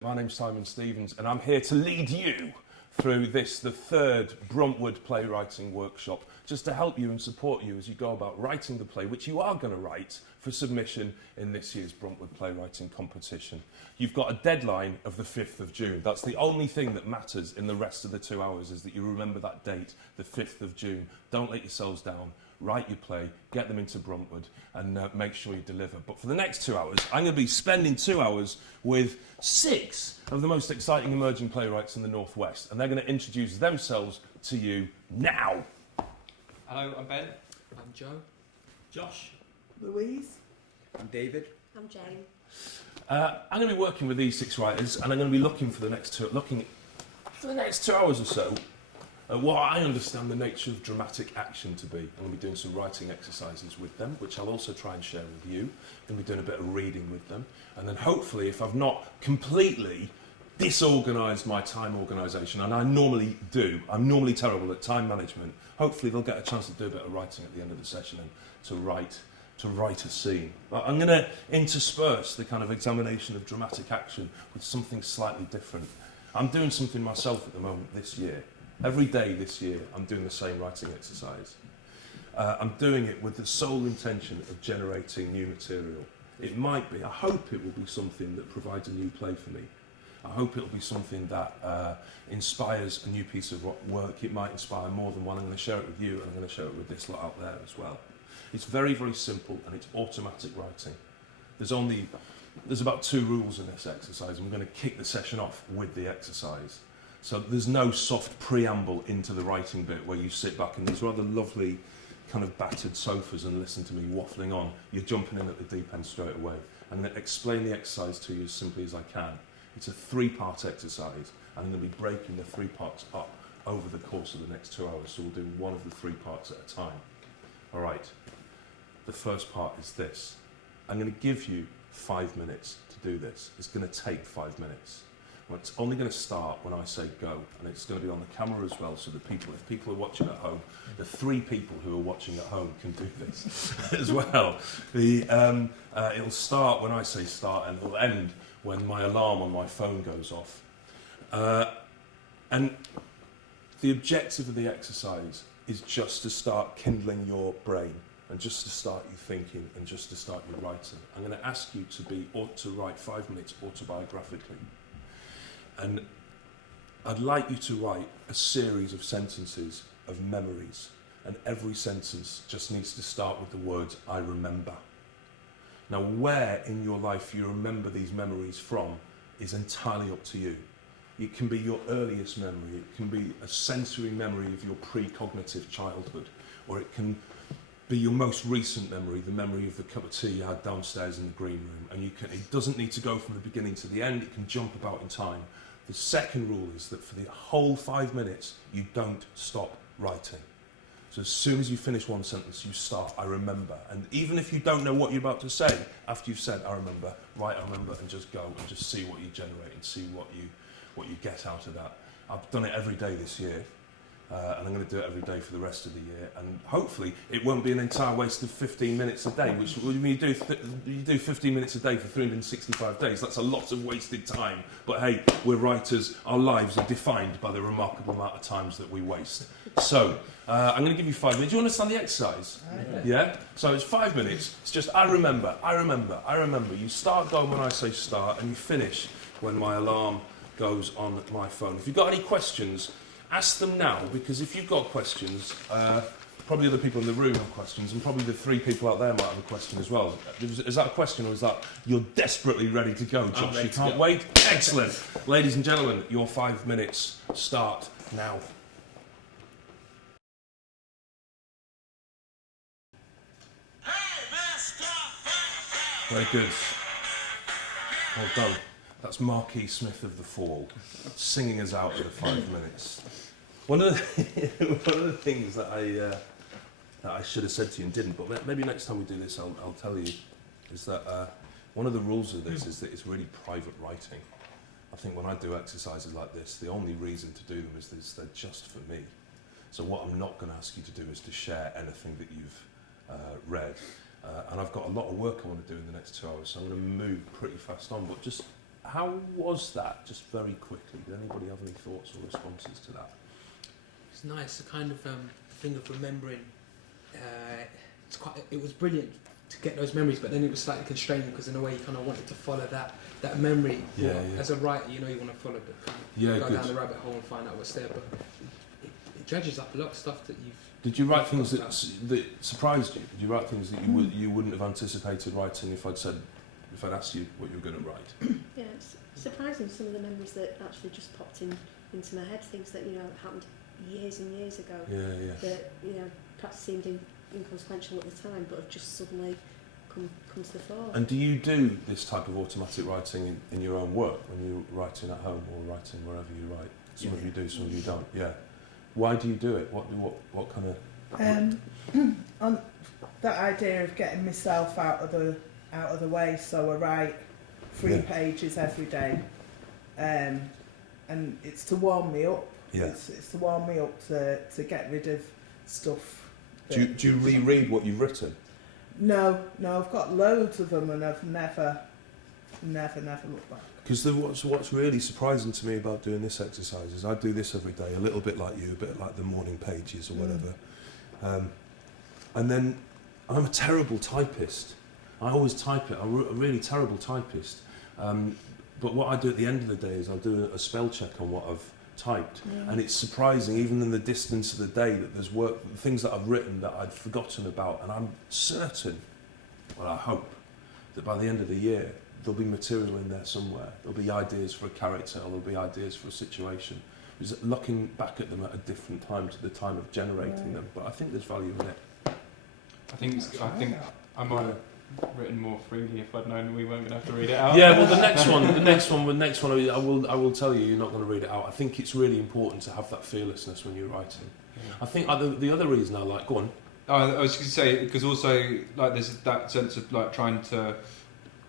My name's Simon Stevens and I'm here to lead you through this, the third Bruntwood playwriting workshop, just to help you and support you as you go about writing the play, which you are going to write for submission in this year's Bruntwood playwriting competition. You've got a deadline of the 5th of June. That's the only thing that matters in the rest of the 2 hours, is that you remember that date, the 5th of June. Don't let yourselves down. Write your play, get them into Bruntwood, and make sure you deliver. But for the next 2 hours, I'm going to be spending 2 hours with 6 of the most exciting emerging playwrights in the Northwest, and they're going to introduce themselves to you now. Hello, I'm Ben. I'm Joe. Josh. Louise. I'm David. I'm Jane. I'm going to be working with these 6 writers, and I'm going to be looking for the next 2 hours or so at what I understand the nature of dramatic action to be. I'm going to be doing some writing exercises with them, which I'll also try and share with you. I'm going to be doing a bit of reading with them, and then hopefully, if I've not completely disorganised my time organisation, and I normally do, I'm normally terrible at time management, hopefully they'll get a chance to do a bit of writing at the end of the session and to write a scene. I'm going to intersperse the kind of examination of dramatic action with something slightly different. I'm doing something myself at the moment this year. Every day this year, I'm doing the same writing exercise. I'm doing it with the sole intention of generating new material. It might be, I hope it will be something that provides a new play for me. I hope it will be something that inspires a new piece of work. It might inspire more than one. I'm going to share it with you, and I'm going to share it with this lot out there as well. It's very, very simple, and it's automatic writing. There's about 2 rules in this exercise. I'm going to kick the session off with the exercise. So there's no soft preamble into the writing bit where you sit back in these rather lovely kind of battered sofas and listen to me waffling on. You're jumping in at the deep end straight away. I'm going to explain the exercise to you as simply as I can. It's a 3-part exercise, and I'm going to be breaking the 3 parts up over the course of the next 2 hours. So we'll do one of the 3 parts at a time. All right. The first part is this. I'm going to give you 5 minutes to do this. It's going to take 5 minutes. Well, it's only going to start when I say go, and it's going to be on the camera as well, so that if people are watching at home, the 3 people who are watching at home can do this as well. It'll start when I say start, and it'll end when my alarm on my phone goes off. And the objective of the exercise is just to start kindling your brain, and just to start you thinking, and just to start you writing. I'm going to ask you to write 5 minutes autobiographically. And I'd like you to write a series of sentences of memories, and every sentence just needs to start with the words, I remember. Now, where in your life you remember these memories from is entirely up to you. It can be your earliest memory, it can be a sensory memory of your precognitive childhood, or it can be your most recent memory, the memory of the cup of tea you had downstairs in the green room. And it doesn't need to go from the beginning to the end, it can jump about in time. The second rule is that for the whole 5 minutes, you don't stop writing. So as soon as you finish one sentence, you start, I remember. And even if you don't know what you're about to say, after you've said, I remember, write, I remember, and just go and just see what you generate and see what you get out of that. I've done it every day this year. And I'm going to do it every day for the rest of the year, and hopefully it won't be an entire waste of 15 minutes a day, which when you do 15 minutes a day for 365 days, that's a lot of wasted time. But hey, we're writers, our lives are defined by the remarkable amount of times that we waste. So, I'm going to give you 5 minutes. Do you understand the exercise? Yeah? So it's 5 minutes, it's just I remember, I remember, I remember. You start going when I say start, and you finish when my alarm goes on my phone. If you've got any questions, ask them now, because if you've got questions, probably other people in the room have questions, and probably the 3 people out there might have a question as well. Is that a question, or is that you're desperately ready to go, Josh? You can't wait? Excellent. Ladies and gentlemen, your 5 minutes start now. Very good. Well done. That's Marquis Smith of the Fall, singing us out for the 5 minutes. One of the things that I should have said to you and didn't, but maybe next time we do this, I'll tell you, is that one of the rules of this is that it's really private writing. I think when I do exercises like this, the only reason to do them is that they're just for me. So what I'm not going to ask you to do is to share anything that you've read. And I've got a lot of work I want to do in the next 2 hours, so I'm going to move pretty fast on, but just how was that? Just very quickly. Did anybody have any thoughts or responses to that? It's nice, the kind of thing of remembering. It was brilliant to get those memories, but then it was slightly constraining because in a way you kind of wanted to follow that memory. Yeah, Well, yeah. As a writer, you know you want to follow, but Yeah, go good. down the rabbit hole and find out what's there. But it dredges up a lot of stuff that you've. Did you write things that surprised you? Did you write things that you wouldn't have anticipated writing if I'd asked you what you were going to write? Yeah, it's surprising some of the memories that actually just popped into my head, things that, happened years and years ago. Yeah. That, perhaps seemed inconsequential at the time, but have just suddenly come to the fore. And do you do this type of automatic writing in your own work, when you're writing at home or writing wherever you write? Some of you do, some of you don't. Yeah. Why do you do it? What kind of... On that idea of getting myself out of the way, so I write 3 pages every day, and it's to warm me up. Yeah. It's to warm me up to get rid of stuff. Do you reread what you've written? No, I've got loads of them, and I've never looked back. Because what's really surprising to me about doing this exercise is I do this every day, a little bit like you, a bit like the morning pages or whatever. And then I'm a terrible typist. I always type it. I'm a really terrible typist. But what I do at the end of the day is I'll do a spell check on what I've typed. And it's surprising, even in the distance of the day, that there's things that I've written that I'd forgotten about. And I'm certain, well, I hope, that by the end of the year, there'll be material in there somewhere. There'll be ideas for a character, or there'll be ideas for a situation. It's looking back at them at a different time to the time of generating them. But I think there's value in it. I think I might have written more freely if I'd known we weren't going to have to read it out. Yeah, well, the next one, I will tell you, you're not going to read it out. I think it's really important to have that fearlessness when you're writing. Yeah. I think the other reason I like, go on. I was going to say, because also like there's that sense of like trying to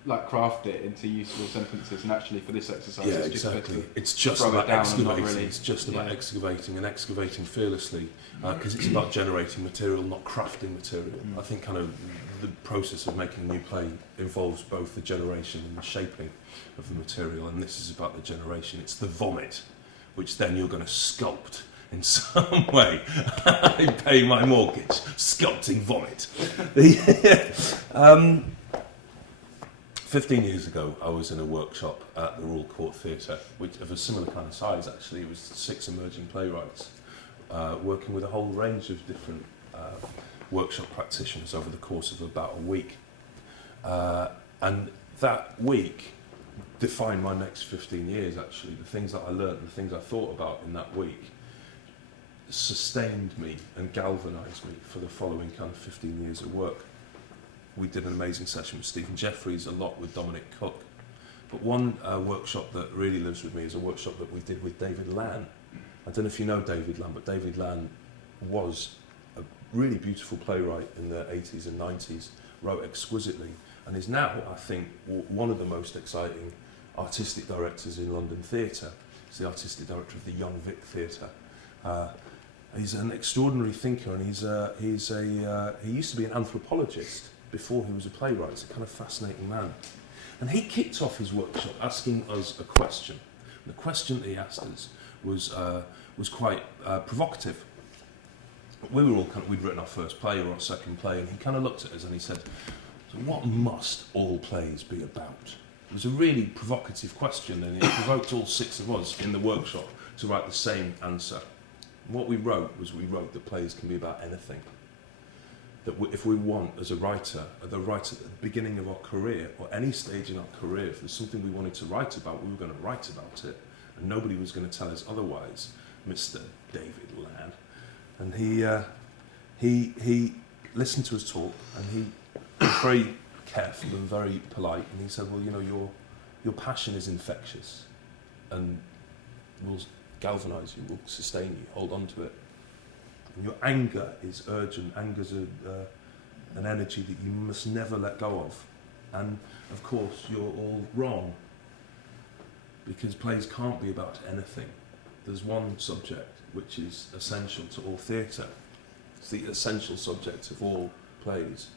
like craft it into useful sentences, and actually for this exercise, Yeah, it's exactly. just It's just throw it about down and not excavating. really- It's just about yeah. excavating and excavating fearlessly, because it's about generating material, not crafting material. I think kind of the process of making a new play involves both the generation and the shaping of the material, and this is about the generation. It's the vomit, which then you're going to sculpt in some way. I pay my mortgage, sculpting vomit. 15 years ago, I was in a workshop at the Royal Court Theatre, which of a similar kind of size actually. It was 6 emerging playwrights working with a whole range of different workshop practitioners over the course of about a week. And that week defined my next 15 years, actually. The things that I learned, the things I thought about in that week sustained me and galvanised me for the following kind of 15 years of work. We did an amazing session with Stephen Jeffries, a lot with Dominic Cook. But one workshop that really lives with me is a workshop that we did with David Lann. I don't know if you know David Lann, but David Lann was a really beautiful playwright in the 80s and 90s, wrote exquisitely, and is now, I think, one of the most exciting artistic directors in London theatre. He's the artistic director of the Young Vic Theatre. He's an extraordinary thinker, and he used to be an anthropologist before he was a playwright. He's a kind of fascinating man. And he kicked off his workshop asking us a question. And the question that he asked us was quite provocative. We were all we'd written our first play or our second play, and he kind of looked at us and he said, "So what must all plays be about?" It was a really provocative question, and it provoked all 6 of us in the workshop to write the same answer. And what we wrote that plays can be about anything. That if we want, as a writer, at the beginning of our career, or any stage in our career, if there's something we wanted to write about, we were going to write about it, and nobody was going to tell us otherwise. Mr. David Lann, and he listened to us talk, and he was very careful and very polite, and he said, "Well, you know, your passion is infectious, and will galvanise you, will sustain you. Hold on to it. And your anger is urgent. Anger's an energy that you must never let go of. And of course, you're all wrong, because plays can't be about anything. There's one subject which is essential to all theatre. It's the essential subject of all plays,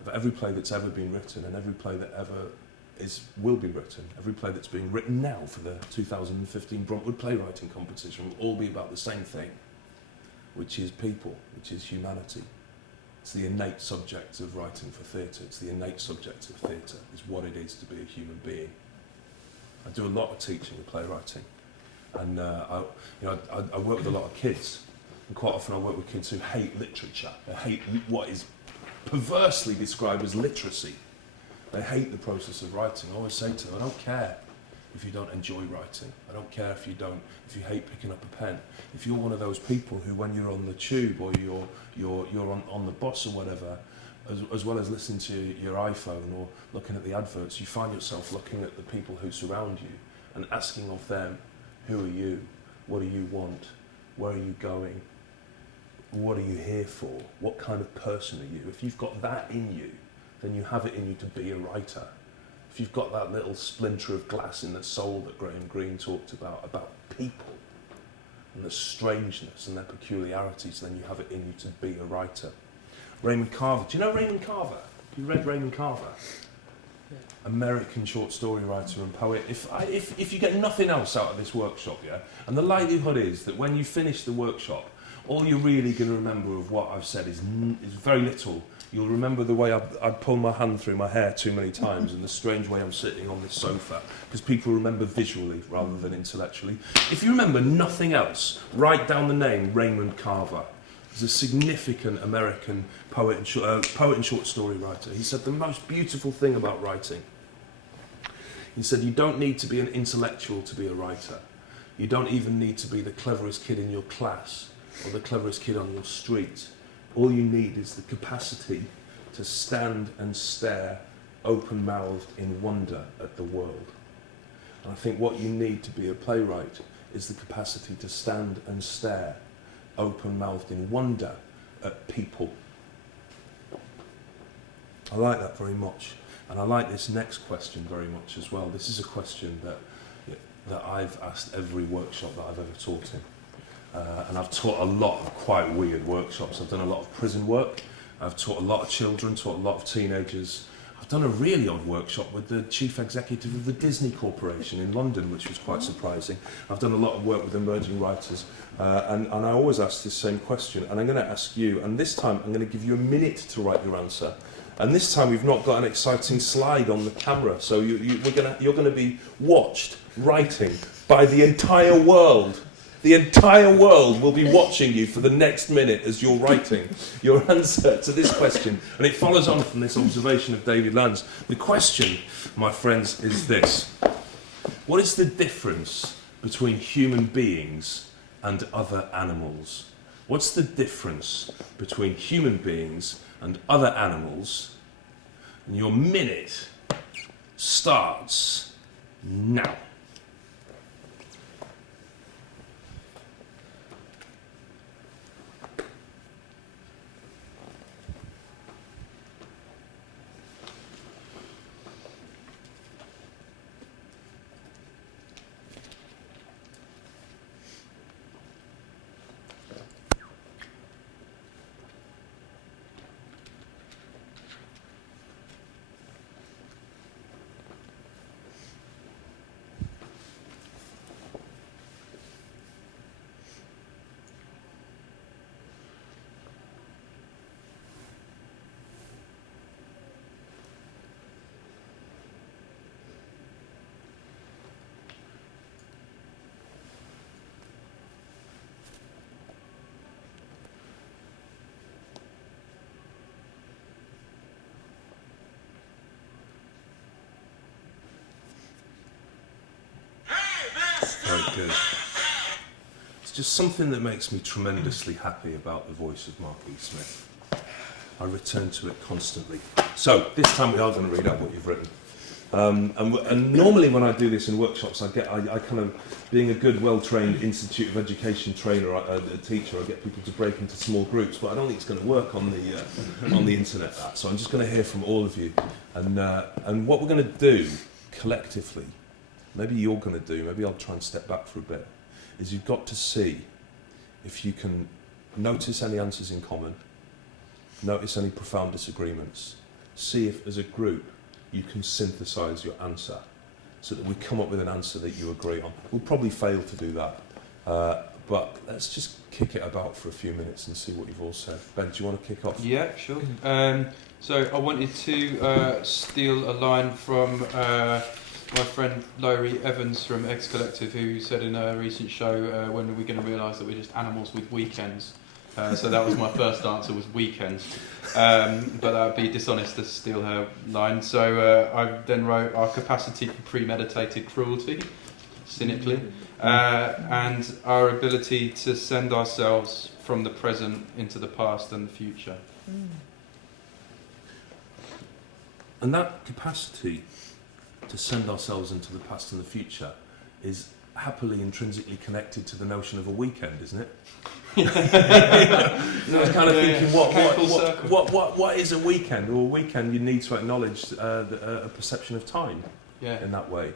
of every play that's ever been written and every play that ever will be written, every play that's being written now for the 2015 Bruntwood Playwriting Competition will all be about the same thing, which is people, which is humanity. It's the innate subject of writing for theatre. It's the innate subject of theatre, is what it is to be a human being. I do a lot of teaching of playwriting, and I work with a lot of kids, and quite often I work with kids who hate literature. They hate what is perversely described as literacy. They hate the process of writing. I always say to them, I don't care if you don't enjoy writing. I don't care if you hate picking up a pen. If you're one of those people who, when you're on the tube or you're on the bus or whatever, as well as listening to your iPhone or looking at the adverts, you find yourself looking at the people who surround you and asking of them, who are you? What do you want? Where are you going? What are you here for? What kind of person are you? If you've got that in you, then you have it in you to be a writer. If you've got that little splinter of glass in the soul that Graham Greene talked about people and the strangeness and their peculiarities, then you have it in you to be a writer. Raymond Carver. Do you know Raymond Carver? You read Raymond Carver? Yeah. American short story writer and poet. If you get nothing else out of this workshop, yeah, and the likelihood is that when you finish the workshop, all you're really going to remember of what I've said is very little. You'll remember the way I've pulled my hand through my hair too many times and the strange way I'm sitting on this sofa, because people remember visually rather than intellectually. If you remember nothing else, write down the name Raymond Carver. He's a significant American poet and short story writer. He said the most beautiful thing about writing. He said you don't need to be an intellectual to be a writer. You don't even need to be the cleverest kid in your class or the cleverest kid on your street. All you need is the capacity to stand and stare open-mouthed in wonder at the world. And I think what you need to be a playwright is the capacity to stand and stare open-mouthed in wonder at people. I like that very much. And I like this next question very much as well. This is a question that I've asked every workshop that I've ever taught in. And I've taught a lot of quite weird workshops. I've done a lot of prison work. I've taught a lot of children, taught a lot of teenagers. I've done a really odd workshop with the chief executive of the Disney Corporation in London, which was quite surprising. I've done a lot of work with emerging writers. And I always ask this same question. And I'm going to ask you, and this time I'm going to give you a minute to write your answer. And this time we've not got an exciting slide on the camera. So you're going to be watched writing by the entire world. The entire world will be watching you for the next minute as you're writing your answer to this question. And it follows on from this observation of David Land's. The question, my friends, is this. What is the difference between human beings and other animals? What's the difference between human beings and other animals? And your minute starts now. Very good. It's just something that makes me tremendously happy about the voice of Mark E. Smith. I return to it constantly. So, this time we are going to read out what you've written. And normally when I do this in workshops, I kind of, being a good, well-trained Institute of Education trainer, a teacher, I get people to break into small groups, but I don't think it's going to work on the internet. So I'm just going to hear from all of you. And what we're going to do collectively, maybe you're going to do, maybe I'll try and step back for a bit, is you've got to see if you can notice any answers in common, notice any profound disagreements, see if as a group you can synthesize your answer so that we come up with an answer that you agree on. We'll probably fail to do that, but let's just kick it about for a few minutes and see what you've all said. Ben, do you want to kick off? Yeah, sure. So I wanted to steal a line from my friend Laurie Evans from X Collective, who said in a recent show, when are we going to realise that we're just animals with weekends? So that was my first answer, was weekends. But that would be dishonest to steal her line. So I then wrote our capacity for premeditated cruelty, cynically, and our ability to send ourselves from the present into the past and the future. And that capacity to send ourselves into the past and the future is happily intrinsically connected to the notion of a weekend, isn't it? I was kind of thinking, what is a weekend? Well, a weekend, you need to acknowledge a perception of time in that way.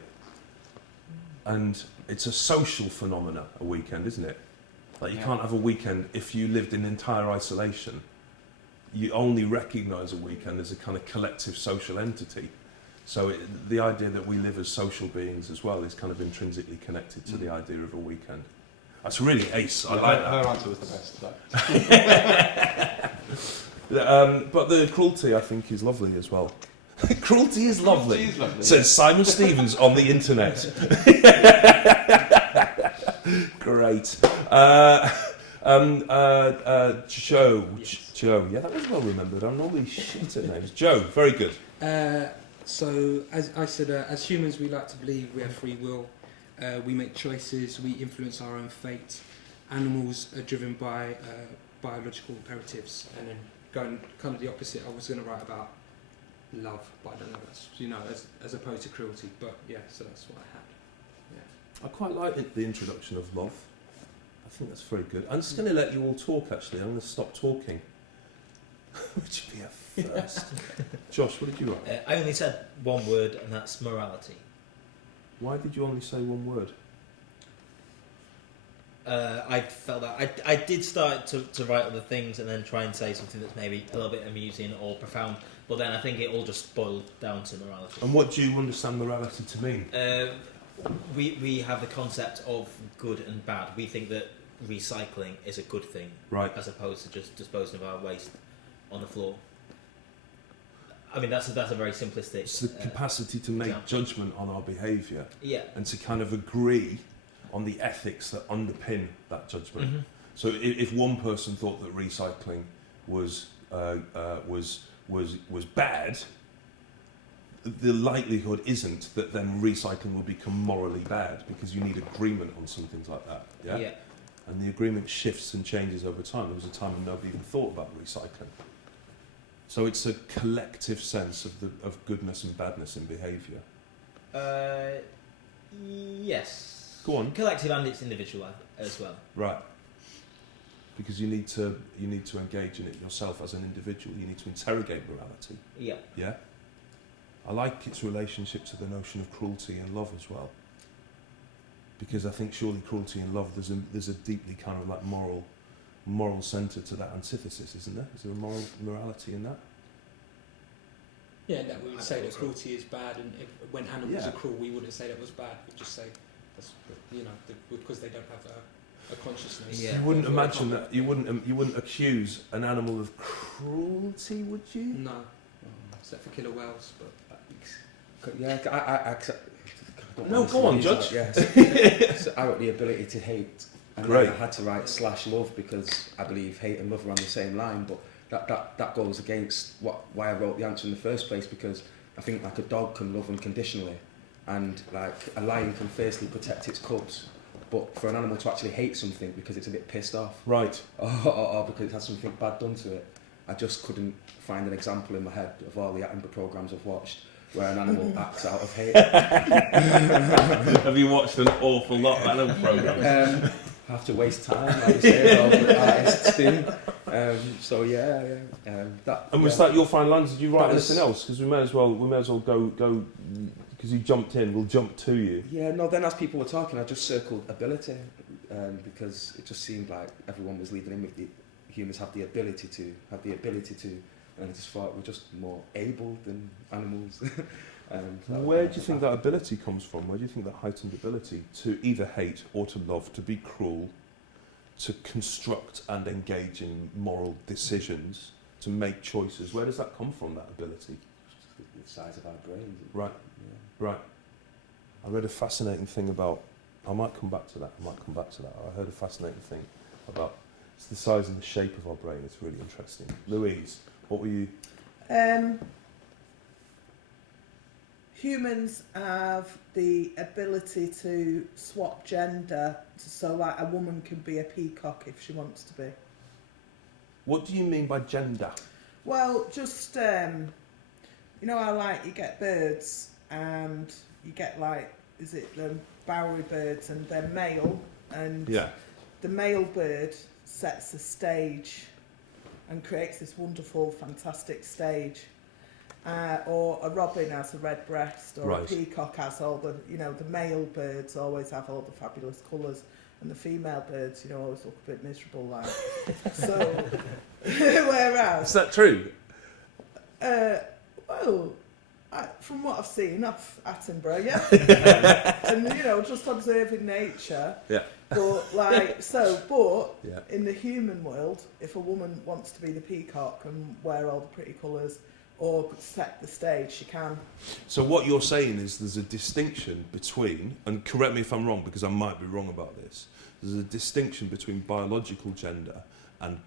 And it's a social phenomena, a weekend, isn't it? Like, you can't have a weekend if you lived in entire isolation. You only recognise a weekend as a kind of collective social entity. So the idea that we live as social beings as well is kind of intrinsically connected to the idea of a weekend. That's really ace. I like that. Her answer was the best. But the cruelty, I think, is lovely as well. Cruelty is lovely. Cruelty is lovely, says Simon Stevens on the internet. Great. Joe. Yes. Joe. Yeah, that was well remembered. I'm normally shit at names. Joe, very good. So, as I said, as humans, we like to believe we have free will. We make choices. We influence our own fate. Animals are driven by biological imperatives. And then going kind of the opposite, I was going to write about love, but I don't know. That's, as opposed to cruelty. But yeah, so that's what I had. Yeah. I quite like the introduction of love. I think that's very good. I'm just going to let you all talk, actually. I'm going to stop talking. Which would be a first. Josh, what did you write? I only said one word, and that's morality. Why did you only say one word? I felt that I did start to write other things and then try and say something that's maybe a little bit amusing or profound, but then I think it all just boiled down to morality. And what do you understand morality to mean? We have the concept of good and bad. We think that recycling is a good thing, right, as opposed to just disposing of our waste on the floor. I mean, that's a very simplistic. It's the capacity to make judgment on our behaviour, and to kind of agree on the ethics that underpin that judgment. Mm-hmm. So, if one person thought that recycling was bad, the likelihood isn't that then recycling will become morally bad, because you need agreement on some things like that. Yeah. And the agreement shifts and changes over time. There was a time when nobody even thought about recycling. So it's a collective sense of goodness and badness in behaviour. Yes. Go on. Collective and it's individual as well. Right. Because you need to engage in it yourself as an individual. You need to interrogate morality. Yeah. Yeah. I like its relationship to the notion of cruelty and love as well. Because I think surely cruelty and love, there's a deeply kind of like moral centre to that antithesis, isn't there? Is there a morality in that? Yeah, that we would say that cruelty is bad, and when animals are cruel, we wouldn't say that was bad. We'd just say, that's, because they don't have a consciousness. Yeah. You wouldn't imagine that. You wouldn't accuse an animal of cruelty, would you? No, except for killer whales. But I no, go on, Judge. Yes. So I wrote the ability to hate, and Great. then I had to write /love because I believe hate and love are on the same line. But that goes against why I wrote the answer in the first place, because I think like a dog can love unconditionally, and like a lion can fiercely protect its cubs. But for an animal to actually hate something because it's a bit pissed off, right, or because it has something bad done to it, I just couldn't find an example in my head of all the Attenborough programmes I've watched where an animal acts out of hate. Have you watched an awful lot of animal programmes? I have to waste time, like you say, all the artists do. So was that your final answer? Did you write anything else? Because we may as well go because you jumped in. We'll jump to you. Yeah, no. Then as people were talking, I just circled ability, because it just seemed like everyone was leading in with the humans have the ability to, and I just thought we're just more able than animals. Where do you think that ability comes from? Where do you think that heightened ability to either hate or to love, to be cruel, to construct and engage in moral decisions, to make choices? Where does that come from, that ability? The size of our brains. Right. Yeah. Right. I read a fascinating thing about, I might come back to that, I heard a fascinating thing about, it's the size and the shape of our brain. It's really interesting. Louise, what were you... Humans have the ability to swap gender, so like a woman can be a peacock if she wants to be. What do you mean by gender? Well, just you know how like you get birds and you get like, is it the bowery birds, and they're male, and Yeah. the male bird sets the stage and creates this wonderful, fantastic stage. Or a robin has a red breast, or Right. a peacock has all the, you know, the male birds always have all the fabulous colours, and the female birds, you know, always look a bit miserable like. So, whereas... Is that true? Well, from what I've seen off Attenborough, yeah. And, you know, just observing nature. Yeah. But, like, but Yeah. in the human world, if a woman wants to be the peacock and wear all the pretty colours, or set the stage, she can. So what you're saying is there's a distinction between, and correct me if I'm wrong because I might be wrong about this, there's a distinction between biological gender and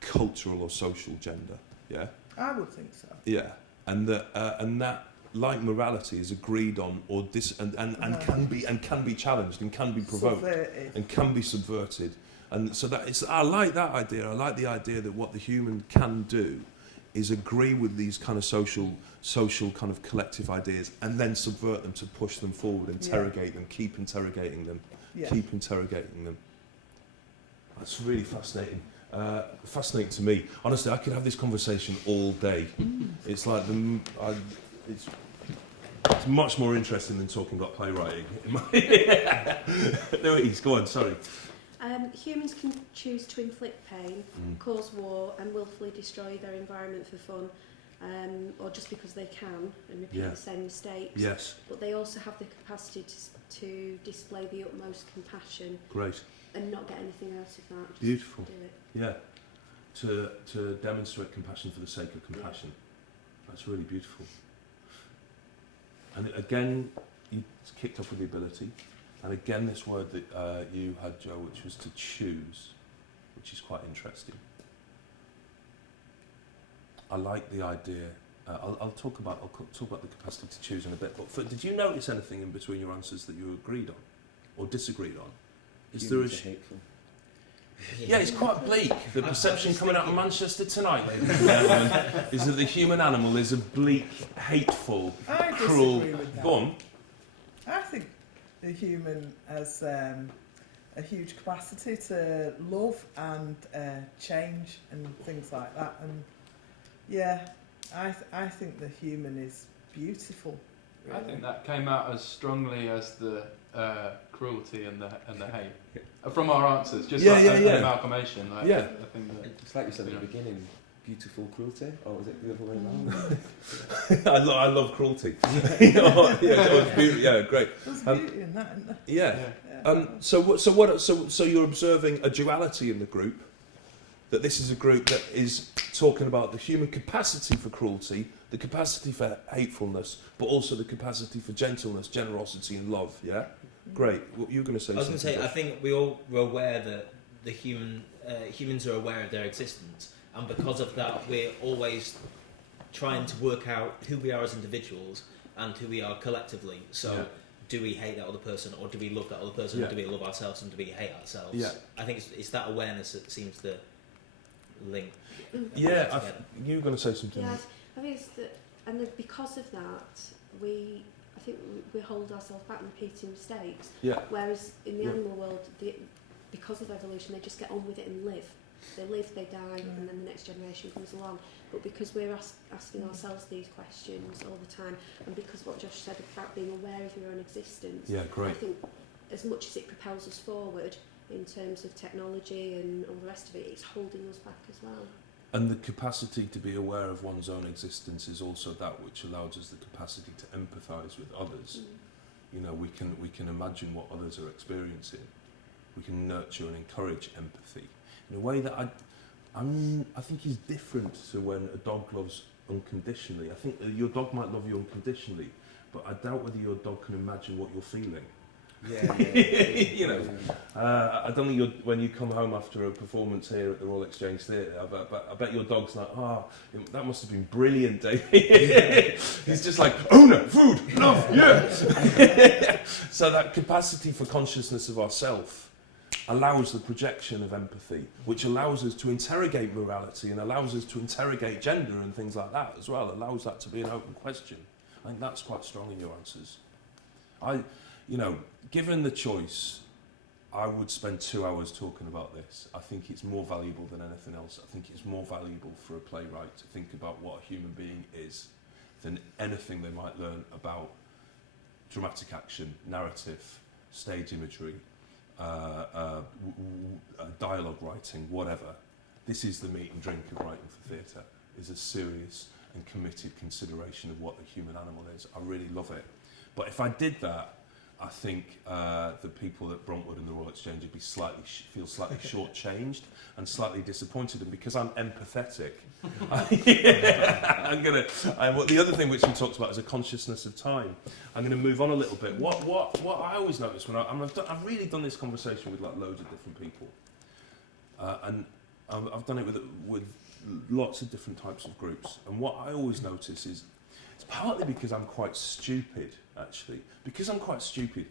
cultural or social gender, yeah? I would think so. Yeah, and that, like morality, is agreed on or can be challenged and can be provoked Subverted. and can be subverted, and so that I like that idea. I like the idea that what the human can do is agree with these kind of social kind of collective ideas and then subvert them to push them forward, interrogate them, keep interrogating them, keep interrogating them. That's really fascinating. Fascinating to me. Honestly, I could have this conversation all day. It's like it's much more interesting than talking about playwriting. Louise, go on, sorry. Humans can choose to inflict pain, cause war, and willfully destroy their environment for fun, or just because they can, and repeat the same mistakes. Yes. But they also have the capacity to display the utmost compassion. Great. And not get anything out of that. Just Beautiful. do it. Yeah. To demonstrate compassion for the sake of compassion. That's really beautiful. And again, you kicked off with the ability. And again, this word that you had, Joe, which was to choose, which is quite interesting. I like the idea. I'll talk about the capacity to choose in a bit. But did you notice anything in between your answers that you agreed on or disagreed on? Is there a hateful. Yeah, it's quite bleak. The perception coming out of Manchester tonight, ladies and gentlemen, is that the human animal is a bleak, hateful, I cruel. disagree with that. Go on. I think the human has a huge capacity to love and change and things like that. And yeah, I think the human is beautiful. Really. I think that came out as strongly as the cruelty and the hate from our answers. Just an amalgamation. I think that, it's like you said at the beginning. Beautiful cruelty, or was it the other way around? I love cruelty. Yeah, great. There's beauty in that, isn't there? Yeah. So you're observing a duality in the group. That this is a group that is talking about the human capacity for cruelty, the capacity for hatefulness, but also the capacity for gentleness, generosity, and love. Yeah. Great. What you were going to say? I was going to say, I think we all were aware that the humans are aware of their existence. And because of that, we're always trying to work out who we are as individuals and who we are collectively. So, do we hate that other person, or do we love that other person, or do we love ourselves and do we hate ourselves? Yeah. I think it's that awareness that seems to link. Yeah, you were going to say something. Yeah, I think it's that, and then because of that, I think we hold ourselves back repeating mistakes. Yeah. Whereas in the animal world, because of evolution, they just get on with it and live. They live, they die, and then the next generation comes along. But because we're asking ourselves these questions all the time, and because what Josh said about being aware of your own existence, I think as much as it propels us forward in terms of technology and all the rest of it, it's holding us back as well. And the capacity to be aware of one's own existence is also that which allows us the capacity to empathise with others. You know, we can imagine what others are experiencing. We can nurture and encourage empathy in a way that I think is different to when a dog loves unconditionally. I think your dog might love you unconditionally, but I doubt whether your dog can imagine what you're feeling. Yeah. You know, I don't think when you come home after a performance here at the Royal Exchange Theatre, I bet your dog's like, that must have been brilliant, David. He's just like, owner, food, love, yeah. So that capacity for consciousness of ourself allows the projection of empathy, which allows us to interrogate morality and allows us to interrogate gender and things like that as well. Allows that to be an open question. I think that's quite strong in your answers. You know, given the choice, I would spend 2 hours talking about this. I think it's more valuable than anything else. I think it's more valuable for a playwright to think about what a human being is than anything they might learn about dramatic action, narrative, stage imagery, dialogue writing, whatever. This is the meat and drink of writing for theatre, is a serious and committed consideration of what the human animal is. I really love it. But if I did that, I think the people at Bruntwood and the Royal Exchange would be feel slightly shortchanged and slightly disappointed. And because I'm empathetic, the other thing which we talked about is a consciousness of time. I'm going to move on a little bit. What I always notice when I've really done this conversation with like loads of different people, and I've done it with lots of different types of groups. And what I always notice is it's partly because I'm quite stupid. Actually, because I'm quite stupid,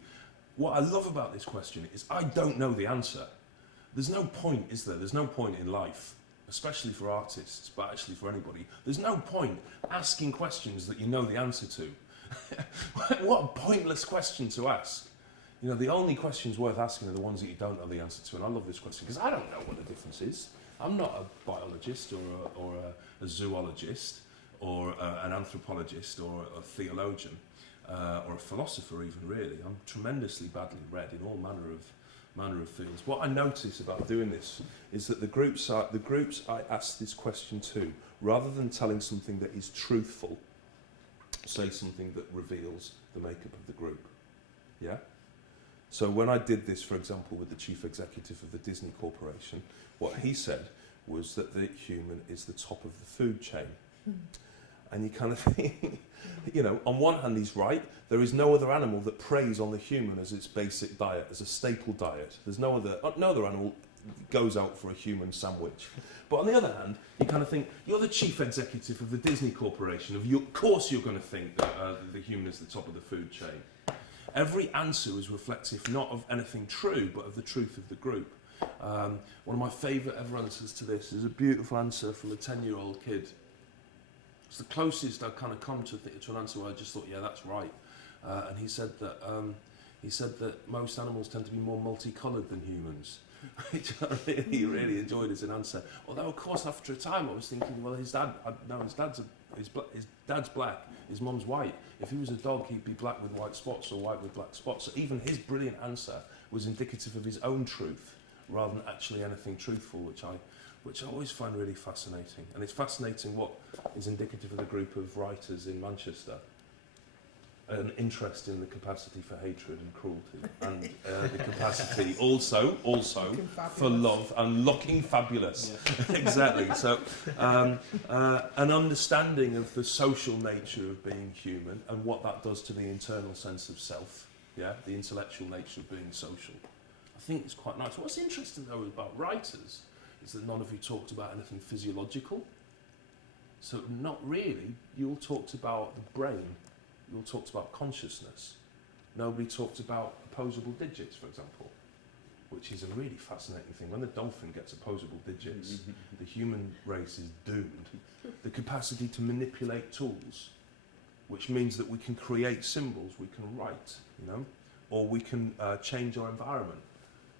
what I love about this question is I don't know the answer. There's no point, is there? There's no point in life, especially for artists, but actually for anybody. There's no point asking questions that you know the answer to. What a pointless question to ask. You know, the only questions worth asking are the ones that you don't know the answer to. And I love this question because I don't know what the difference is. I'm not a biologist or a zoologist or an anthropologist or a theologian. Or a philosopher even, really. I'm tremendously badly read in all manner of fields. What I notice about doing this is that the groups I ask this question to, rather than telling something that is truthful, say something that reveals the makeup of the group. Yeah? So when I did this, for example, with the chief executive of the Disney Corporation, what he said was that the human is the top of the food chain. And you kind of think, you know, on one hand he's right. There is no other animal that preys on the human as its basic diet, as a staple diet. There's no other animal goes out for a human sandwich. But on the other hand, you kind of think, you're the chief executive of the Disney Corporation. Of course you're going to think that the human is the top of the food chain. Every answer is reflective not of anything true, but of the truth of the group. One of my favourite ever answers to this is a beautiful answer from a 10-year-old kid. It's the closest I've kind of come to an answer where I just thought, yeah, that's right. And he said that most animals tend to be more multicoloured than humans, which I really enjoyed as an answer. Although, of course, after a time, I was thinking, well, his dad's black, his mum's white. If he was a dog, he'd be black with white spots or white with black spots. So even his brilliant answer was indicative of his own truth, rather than actually anything truthful, which I always find really fascinating. And it's fascinating what is indicative of the group of writers in Manchester. An interest in the capacity for hatred and cruelty, and the capacity also for love and looking fabulous. Yeah. Exactly. So, an understanding of the social nature of being human and what that does to the internal sense of self. Yeah, the intellectual nature of being social. I think it's quite nice. What's interesting though about writers is that none of you talked about anything physiological. So not really. You all talked about the brain. You all talked about consciousness. Nobody talked about opposable digits, for example, which is a really fascinating thing. When the dolphin gets opposable digits, the human race is doomed. The capacity to manipulate tools, which means that we can create symbols, we can write, you know, or we can change our environment.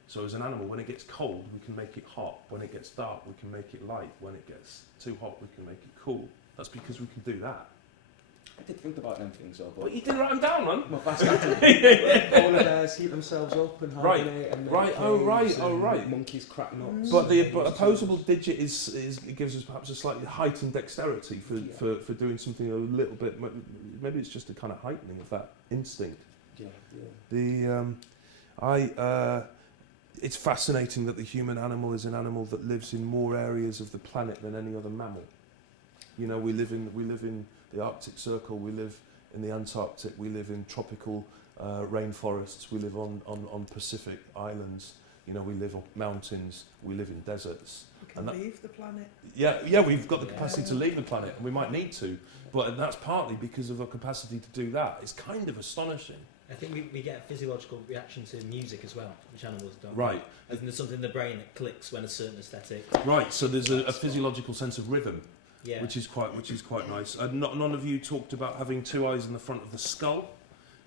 So as an animal, when it gets cold, we can make it hot. When it gets dark, we can make it light. When it gets too hot, we can make it cool. That's because we can do that. I did think about them things though, But you didn't write them down, man. my vast polar bears heat themselves up and Right, hibernate and right, right. monkeys crack nuts. But the opposable digit is it gives us perhaps a slightly heightened dexterity for doing something a little bit. Maybe it's just a kind of heightening of that instinct. Yeah. It's fascinating that the human animal is an animal that lives in more areas of the planet than any other mammal. You know, we live in the Arctic Circle, we live in the Antarctic, we live in tropical rainforests, we live on Pacific islands, you know, we live on mountains, we live in deserts. We can leave the planet. Yeah, we've got the capacity to leave the planet, and we might need to, but that's partly because of our capacity to do that. It's kind of astonishing. I think we get a physiological reaction to music as well, which animals don't. Right. And there's something in the brain that clicks when a certain aesthetic. Right, so there's a physiological sense of rhythm. Yeah. Which is quite nice. None of you talked about having two eyes in the front of the skull,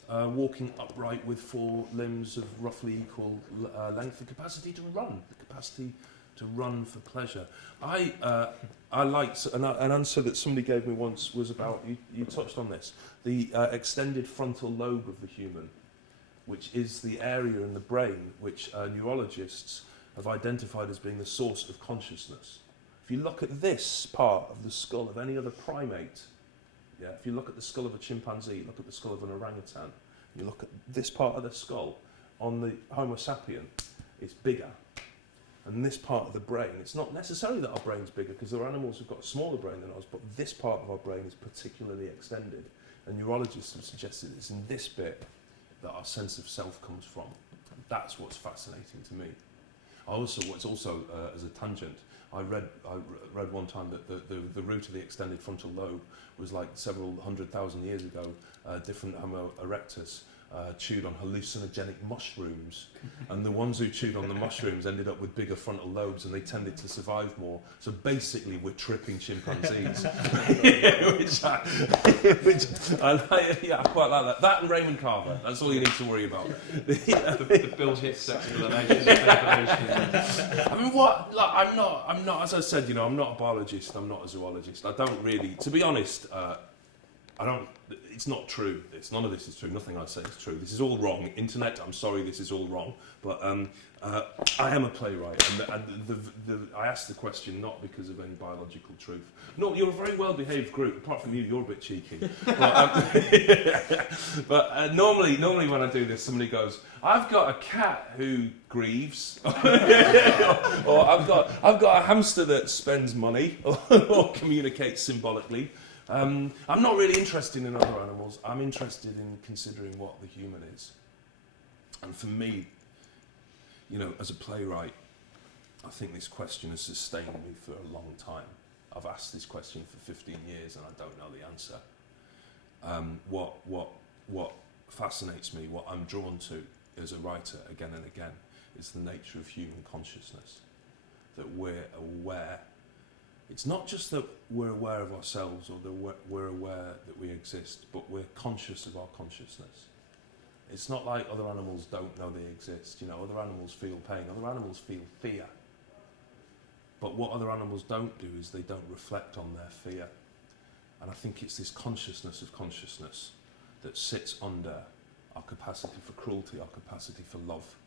walking upright with four limbs of roughly equal length, the capacity to run for pleasure. I liked an answer that somebody gave me once was about, you touched on this, the extended frontal lobe of the human, which is the area in the brain which neurologists have identified as being the source of consciousness. If you look at this part of the skull of any other primate, if you look at the skull of a chimpanzee, look at the skull of an orangutan, you look at this part of the skull on the Homo sapien, it's bigger. And this part of the brain, it's not necessarily that our brain's bigger, because there are animals who've got a smaller brain than ours, but this part of our brain is particularly extended. And neurologists have suggested it's in this bit that our sense of self comes from. And that's what's fascinating to me. It's also as a tangent, I read one time that the root of the extended frontal lobe was like several 100,000 years ago. Different Homo erectus chewed on hallucinogenic mushrooms, and the ones who chewed on the mushrooms ended up with bigger frontal lobes, and they tended to survive more. So basically, we're tripping chimpanzees, which I quite like that. That and Raymond Carver. That's all you need to worry about. the Bill Hicks explanation of evolution. I mean, what? Like, I'm not. As I said, you know, I'm not a biologist. I'm not a zoologist. I don't really, to be honest. I don't. It's not true. None of this is true. Nothing I say is true. This is all wrong. Internet, I'm sorry, this is all wrong. But I am a playwright, and I asked the question not because of any biological truth. No, you're a very well-behaved group. Apart from you, you're a bit cheeky. But normally when I do this, somebody goes, "I've got a cat who grieves," or I've got a hamster that spends money," or communicates symbolically. I'm not really interested in other animals. I'm interested in considering what the human is. And for me, you know, as a playwright, I think this question has sustained me for a long time. I've asked this question for 15 years and I don't know the answer. What fascinates me, what I'm drawn to as a writer again and again, is the nature of human consciousness. That we're aware. It's not just that we're aware of ourselves or that we're aware that we exist, but we're conscious of our consciousness. It's not like other animals don't know they exist. You know, other animals feel pain, other animals feel fear. But what other animals don't do is they don't reflect on their fear. And I think it's this consciousness of consciousness that sits under our capacity for cruelty, our capacity for love.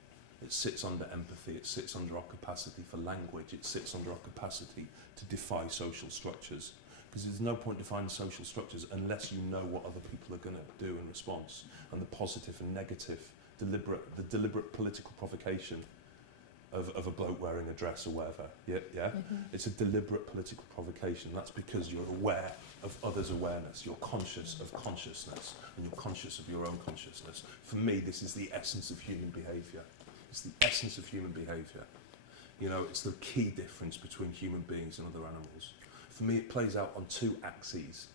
It sits under empathy, it sits under our capacity for language, it sits under our capacity to defy social structures. Because there's no point defining social structures unless you know what other people are going to do in response. And the positive and negative, the deliberate political provocation of a bloke wearing a dress or whatever. Yeah. Mm-hmm. It's a deliberate political provocation. That's because you're aware of others' awareness. You're conscious of consciousness, and you're conscious of your own consciousness. For me, this is the essence of human behaviour. It's the essence of human behaviour. You know, it's the key difference between human beings and other animals. For me, it plays out on two axes.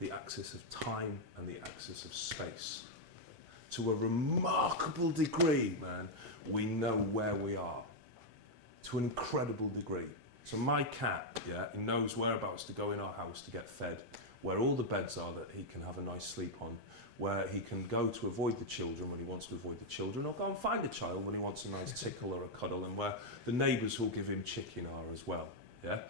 The axis of time and the axis of space. To a remarkable degree, man, we know where we are. To an incredible degree. So my cat, he knows whereabouts to go in our house to get fed, where all the beds are that he can have a nice sleep on, where he can go to avoid the children when he wants to avoid the children, or go and find a child when he wants a nice tickle or a cuddle, and where the neighbours who'll give him chicken are as well. Yeah.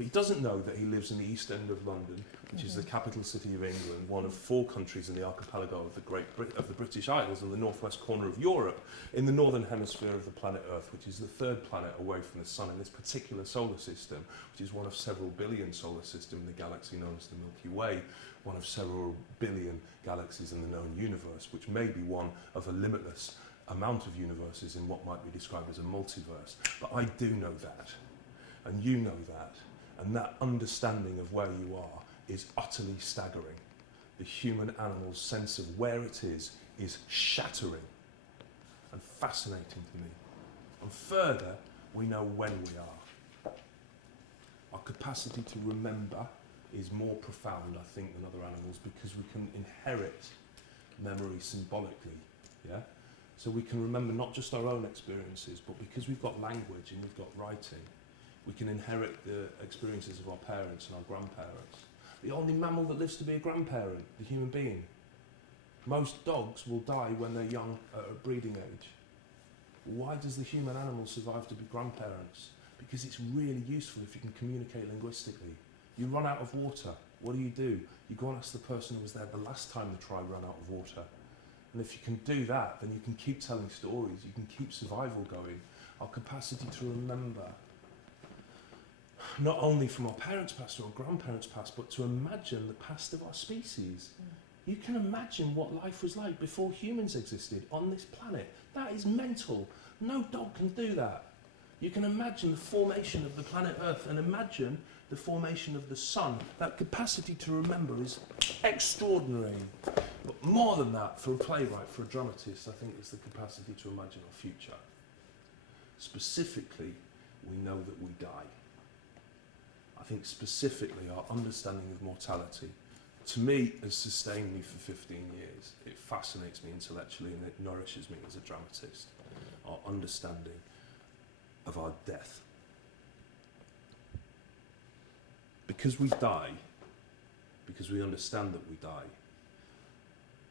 But he doesn't know that he lives in the East End of London, which is the capital city of England, one of 4 countries in the archipelago of the British Isles, in the northwest corner of Europe, in the northern hemisphere of the planet Earth, which is the 3rd planet away from the Sun in this particular solar system, which is one of several billion solar systems in the galaxy known as the Milky Way, one of several billion galaxies in the known universe, which may be one of a limitless amount of universes in what might be described as a multiverse. But I do know that, and you know that, and that understanding of where you are is utterly staggering. The human animal's sense of where it is shattering and fascinating to me. And further, we know when we are. Our capacity to remember is more profound, I think, than other animals because we can inherit memory symbolically. Yeah? So we can remember not just our own experiences, but because we've got language and we've got writing, we can inherit the experiences of our parents and our grandparents. The only mammal that lives to be a grandparent, the human being. Most dogs will die when they're young at a breeding age. Why does the human animal survive to be grandparents? Because it's really useful if you can communicate linguistically. You run out of water, what do? You go and ask the person who was there the last time the tribe ran out of water. And if you can do that, then you can keep telling stories, you can keep survival going. Our capacity to remember, not only from our parents' past or our grandparents' past, but to imagine the past of our species. You can imagine what life was like before humans existed on this planet. That is mental. No dog can do that. You can imagine the formation of the planet Earth and imagine the formation of the sun. That capacity to remember is extraordinary. But more than that, for a playwright, for a dramatist, I think it's the capacity to imagine our future. Specifically, we know that we die. I think specifically our understanding of mortality, to me, has sustained me for 15 years. It fascinates me intellectually and it nourishes me as a dramatist. Our understanding of our death. Because we die, because we understand that we die,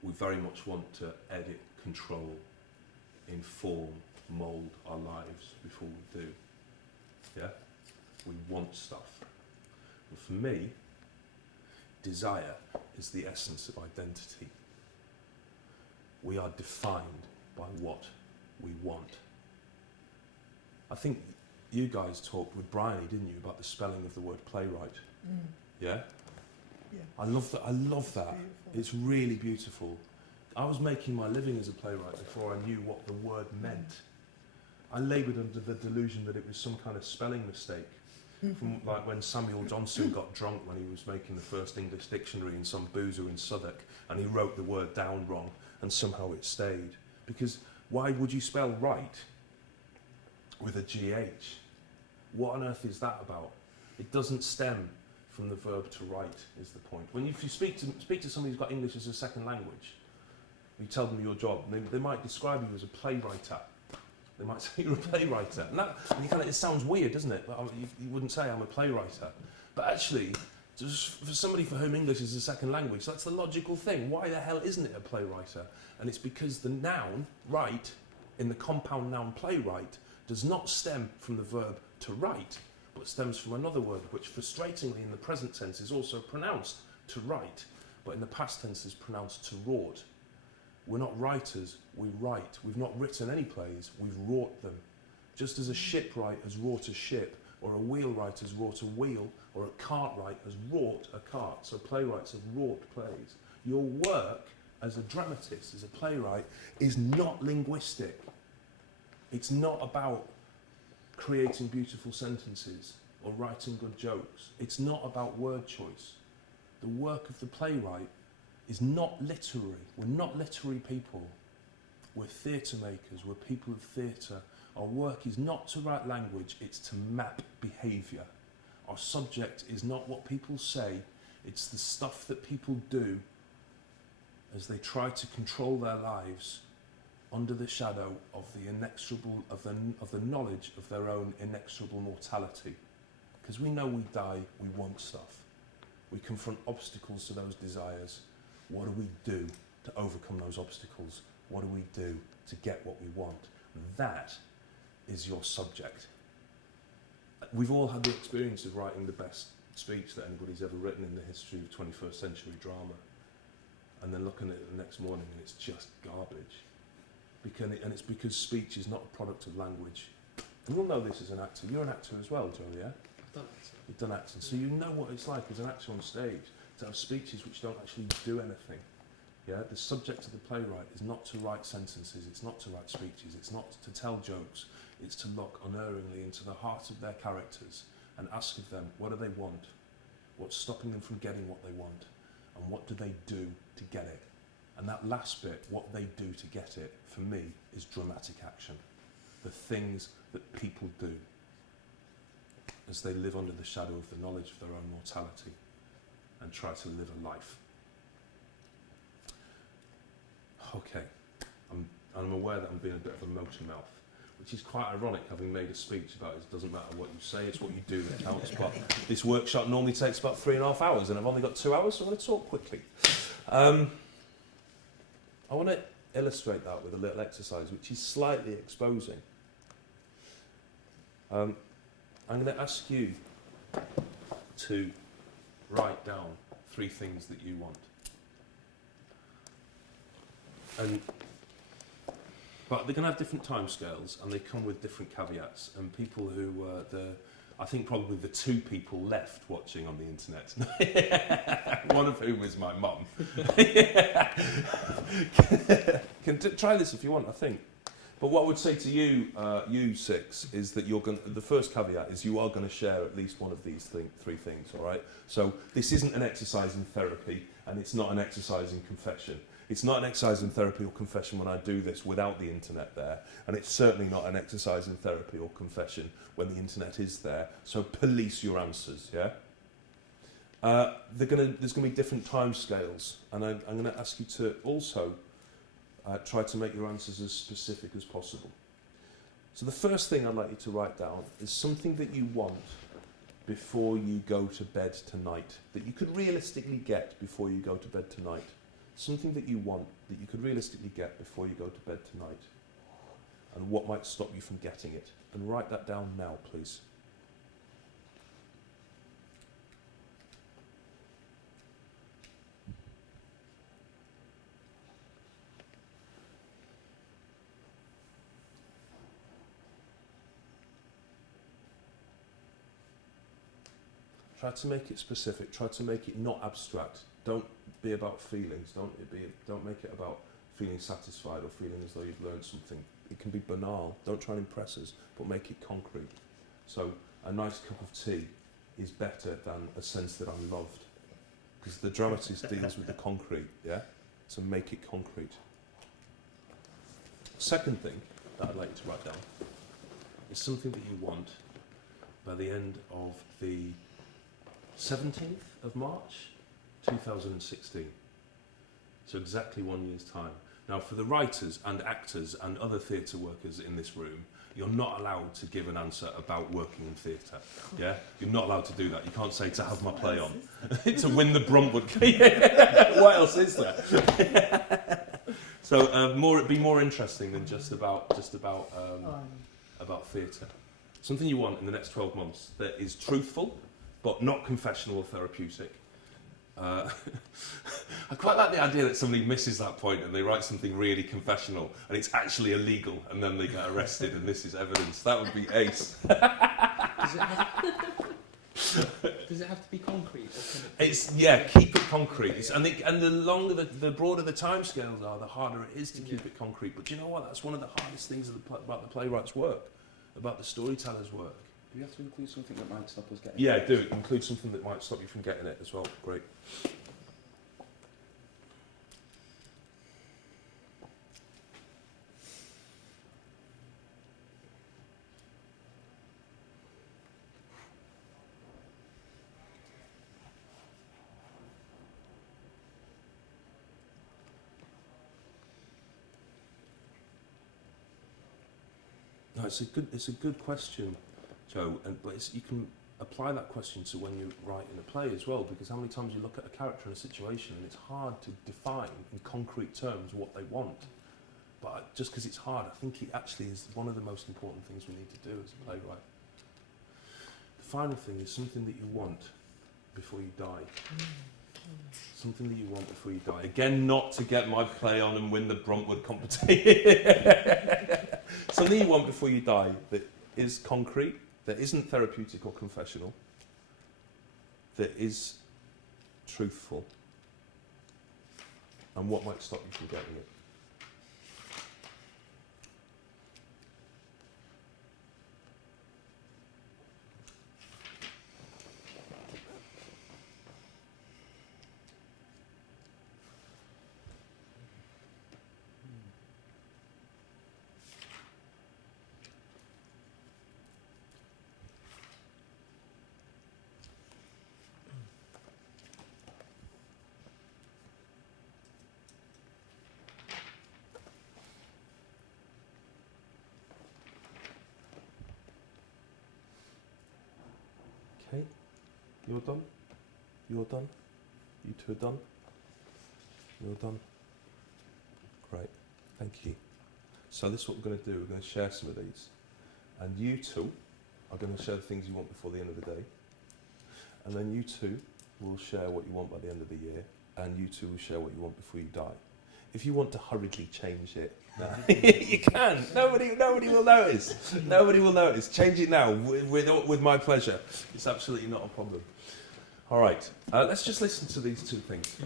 we very much want to edit, control, inform, mould our lives before we do. Yeah? We want stuff. And for me, desire is the essence of identity. We are defined by what we want. I think you guys talked with Bryony, didn't you, about the spelling of the word playwright? Yeah? Yeah. I love that. Beautiful. It's really beautiful. I was making my living as a playwright before I knew what the word meant. I laboured under the delusion that it was some kind of spelling mistake. From like when Samuel Johnson got drunk when he was making the first English dictionary in some boozer in Southwark, and he wrote the word down wrong, and somehow it stayed. Because why would you spell right with a GH? What on earth is that about? It doesn't stem from the verb to write, is the point. If you speak to somebody who's got English as a second language, you tell them your job, they might describe you as a playwrighter. They might say you're a playwrighter. And it sounds weird, doesn't it? But you wouldn't say I'm a playwrighter. But actually, just for somebody for whom English is a second language, that's the logical thing. Why the hell isn't it a playwrighter? And it's because the noun, write, in the compound noun playwright, does not stem from the verb to write, but stems from another word, which frustratingly in the present tense is also pronounced to write, but in the past tense is pronounced to wrought. We're not writers, we write. We've not written any plays, we've wrought them. Just as a shipwright has wrought a ship, or a wheelwright has wrought a wheel, or a cartwright has wrought a cart. So playwrights have wrought plays. Your work as a dramatist, as a playwright, is not linguistic. It's not about creating beautiful sentences or writing good jokes. It's not about word choice. The work of the playwright is not literary. We're not literary people. We're theatre makers. We're people of theatre. Our work is not to write language, it's to map behaviour. Our subject is not what people say, it's the stuff that people do as they try to control their lives under the shadow of the inexorable, of the knowledge of their own inexorable mortality. Because we know we die, we want stuff. We confront obstacles to those desires. What do we do to overcome those obstacles? What do we do to get what we want? That is your subject. we've all had the experience of writing the best speech that anybody's ever written in the history of 21st century drama, and then looking at it the next morning and it's just garbage. And it's because speech is not a product of language. And you'll know this as an actor. You're an actor as well, Joe, yeah? I've done it. You've done acting, so you know what it's like as an actor on stage to have speeches which don't actually do anything. Yeah, the subject of the playwright is not to write sentences, it's not to write speeches, it's not to tell jokes, it's to look unerringly into the heart of their characters and ask of them, what do they want? What's stopping them from getting what they want? And what do they do to get it? And that last bit, what they do to get it, for me, is dramatic action. The things that people do as they live under the shadow of the knowledge of their own mortality and try to live a life. Okay, I'm aware that I'm being a bit of a motor mouth, which is quite ironic, having made a speech about it doesn't matter what you say, it's what you do that counts. But this workshop normally takes about 3.5 hours, and I've only got 2 hours, so I'm going to talk quickly. I want to illustrate that with a little exercise, which is slightly exposing. I'm going to ask you to write down 3 things that you want. But they're going to have different timescales, and they come with different caveats. And people who were I think probably the 2 people left watching on the internet, one of whom is my mum. Try this if you want, I think. But what I would say to you, you 6, is that the first caveat is you are going to share at least one of these 3 things, all right? So this isn't an exercise in therapy, and it's not an exercise in confession. It's not an exercise in therapy or confession when I do this without the internet there, and it's certainly not an exercise in therapy or confession when the internet is there. So police your answers, yeah? There's going to be different time scales, and I'm going to ask you to also try to make your answers as specific as possible. So the first thing I'd like you to write down is something that you want before you go to bed tonight, that you could realistically get before you go to bed tonight. Something that you want that you could realistically get before you go to bed tonight. And what might stop you from getting it. And write that down now, please. Try to make it specific. Try to make it not abstract. Don't be about feelings. Don't make it about feeling satisfied or feeling as though you've learned something. It can be banal. Don't try and impress us, but make it concrete. So a nice cup of tea is better than a sense that I'm loved, because the dramatist deals with the concrete. Yeah. So make it concrete. Second thing that I'd like you to write down is something that you want by the end of the 17th of March 2016. So exactly 1 year's time. Now, for the writers and actors and other theatre workers in this room, you're not allowed to give an answer about working in theatre. Yeah, you're not allowed to do that. You can't say to have my play on, to win the Bruntwood. What else is there? So it'd be more interesting than just about theatre. Something you want in the next 12 months that is truthful, but not confessional or therapeutic. I quite like the idea that somebody misses that point and they write something really confessional and it's actually illegal and then they get arrested and this is evidence. That would be ace. Does it have to be concrete? Or can it be Keep it concrete. And the longer, the broader the timescales are, the harder it is to keep it concrete. But you know what? That's one of the hardest things about the playwright's work, about the storyteller's work. Do you have to include something that might stop us getting it? Yeah, do. Include something that might stop you from getting it as well. Great. No, it's a good question, Joe, but you can apply that question to when you write in a play as well, because how many times you look at a character in a situation and it's hard to define in concrete terms what they want. But just because it's hard, I think it actually is one of the most important things we need to do as a playwright. final thing is something that you want before you die. Something that you want before you die. Again, not to get my play on and win the Bruntwood competition. Something you want before you die that is concrete, that isn't therapeutic or confessional, that is truthful, and what might stop you from getting it. Okay, you're done? You're done? You two are done? You're done? Great, thank you. So this is what we're going to do, we're going to share some of these. And you two are going to share the things you want before the end of the day. And then you two will share what you want by the end of the year. And you two will share what you want before you die. If you want to hurriedly change it, you can. Nobody will notice. Nobody will notice. Change it now with my pleasure. It's absolutely not a problem. All right. Let's just listen to these two things.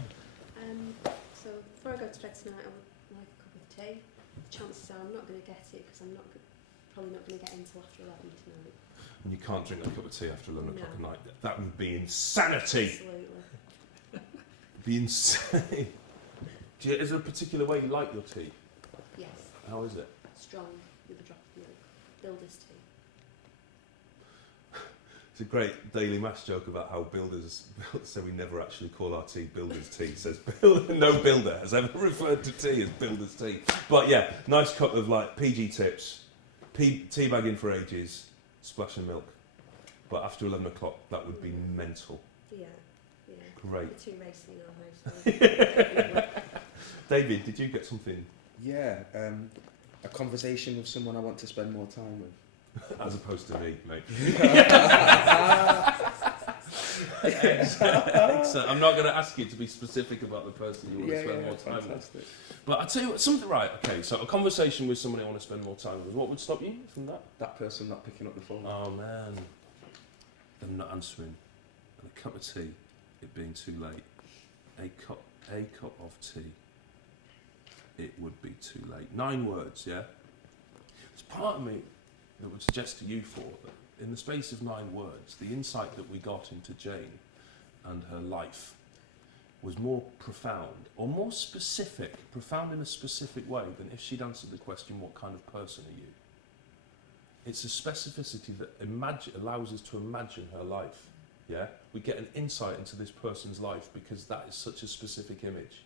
So before I go to bed tonight, I would like a cup of tea. Chances are I'm not going to get it because I'm probably not going to get in until after 11 tonight. And you can't drink a cup of tea after 11 o'clock at night. That would be insanity. Absolutely. Be insane. Is there a particular way you like your tea? Yes. How is it? Strong with a drop of milk. Builder's tea. It's a great Daily Mass joke about how builders say we never actually call our tea builder's tea. It says no builder has ever referred to tea as builder's tea. But yeah, nice cup of like PG tips, tea bagging for ages, splash of milk. But after 11 o'clock, that would be mental. Yeah. Great. We're too racing in our house. David, did you get something? Yeah, a conversation with someone I want to spend more time with. As opposed to me, mate. Excellent. I'm not going to ask you to be specific about the person you want to spend more time with. But I'll tell you what, something right, okay, so a conversation with somebody I want to spend more time with. What would stop you from that? That person not picking up the phone. Oh, man. Them not answering. And a cup of tea, it being too late. A cup of tea, it would be too late. 9 words, yeah? There's part of me that would suggest to you 4 that in the space of 9 words, the insight that we got into Jane and her life was more profound, or more specific, profound in a specific way than if she'd answered the question, what kind of person are you? It's a specificity that allows us to imagine her life. Yeah, we get an insight into this person's life because that is such a specific image.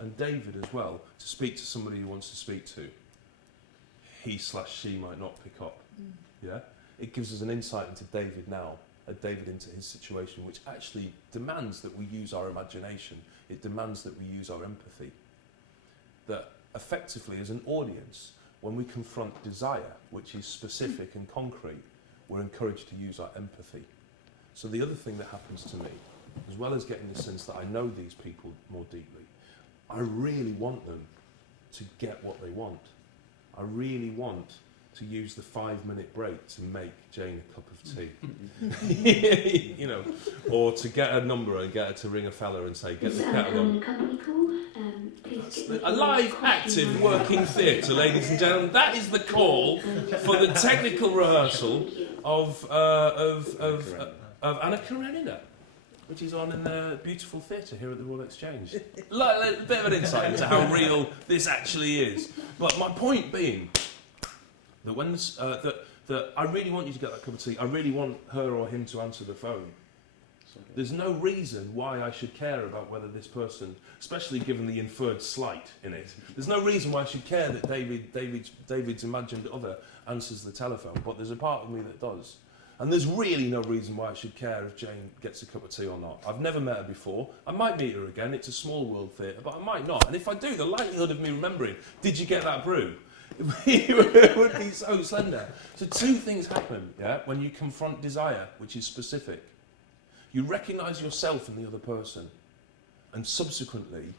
And David as well, to speak to somebody he wants to speak to, he/she might not pick up. Yeah, it gives us an insight into David now, David into his situation, which actually demands that we use our imagination. It demands that we use our empathy. That effectively, as an audience, when we confront desire, which is specific and concrete, we're encouraged to use our empathy. So the other thing that happens to me, as well as getting the sense that I know these people more deeply, I really want them to get what they want. I really want to use the 5-minute break to make Jane a cup of tea. You know, or to get a number and get her to ring a fella and say, get the kettle on. A live, active, working theatre, ladies and gentlemen. That is the call for the technical rehearsal of Anna Karenina, which is on in the beautiful theatre here at the Royal Exchange. A bit of an insight into how real this actually is. But my point being that when that I really want you to get that cup of tea. I really want her or him to answer the phone. There's no reason why I should care about whether this person, especially given the inferred slight in it, there's no reason why I should care that David's imagined other answers the telephone, but there's a part of me that does. And there's really no reason why I should care if Jane gets a cup of tea or not. I've never met her before. I might meet her again. It's a small world theatre, but I might not. And if I do, the likelihood of me remembering, did you get that brew, it would be so slender. So two things happen, yeah, when you confront desire, which is specific. You recognise yourself in the other person, and subsequently,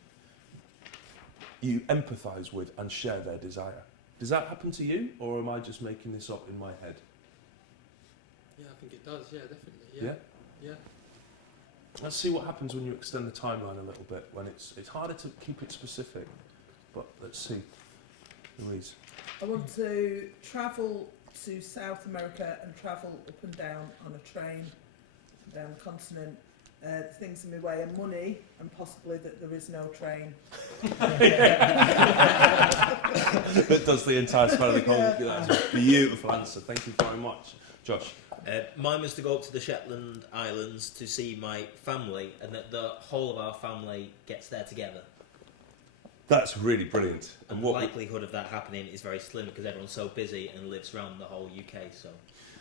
you empathise with and share their desire. Does that happen to you, or am I just making this up in my head? Yeah, I think it does. Yeah, definitely. Yeah? Yeah. Let's see what happens when you extend the timeline a little bit, when it's harder to keep it specific. But let's see. Louise. I want to travel to South America and travel up and down on a train, down the continent. The things in my way are money and possibly that there is no train. That does the entire span of the Yeah. That's a beautiful answer. Thank you very much. Josh. Mine was to go up to the Shetland Islands to see my family, and that the whole of our family gets there together. That's really brilliant. And the likelihood of that happening is very slim because everyone's so busy and lives around the whole UK.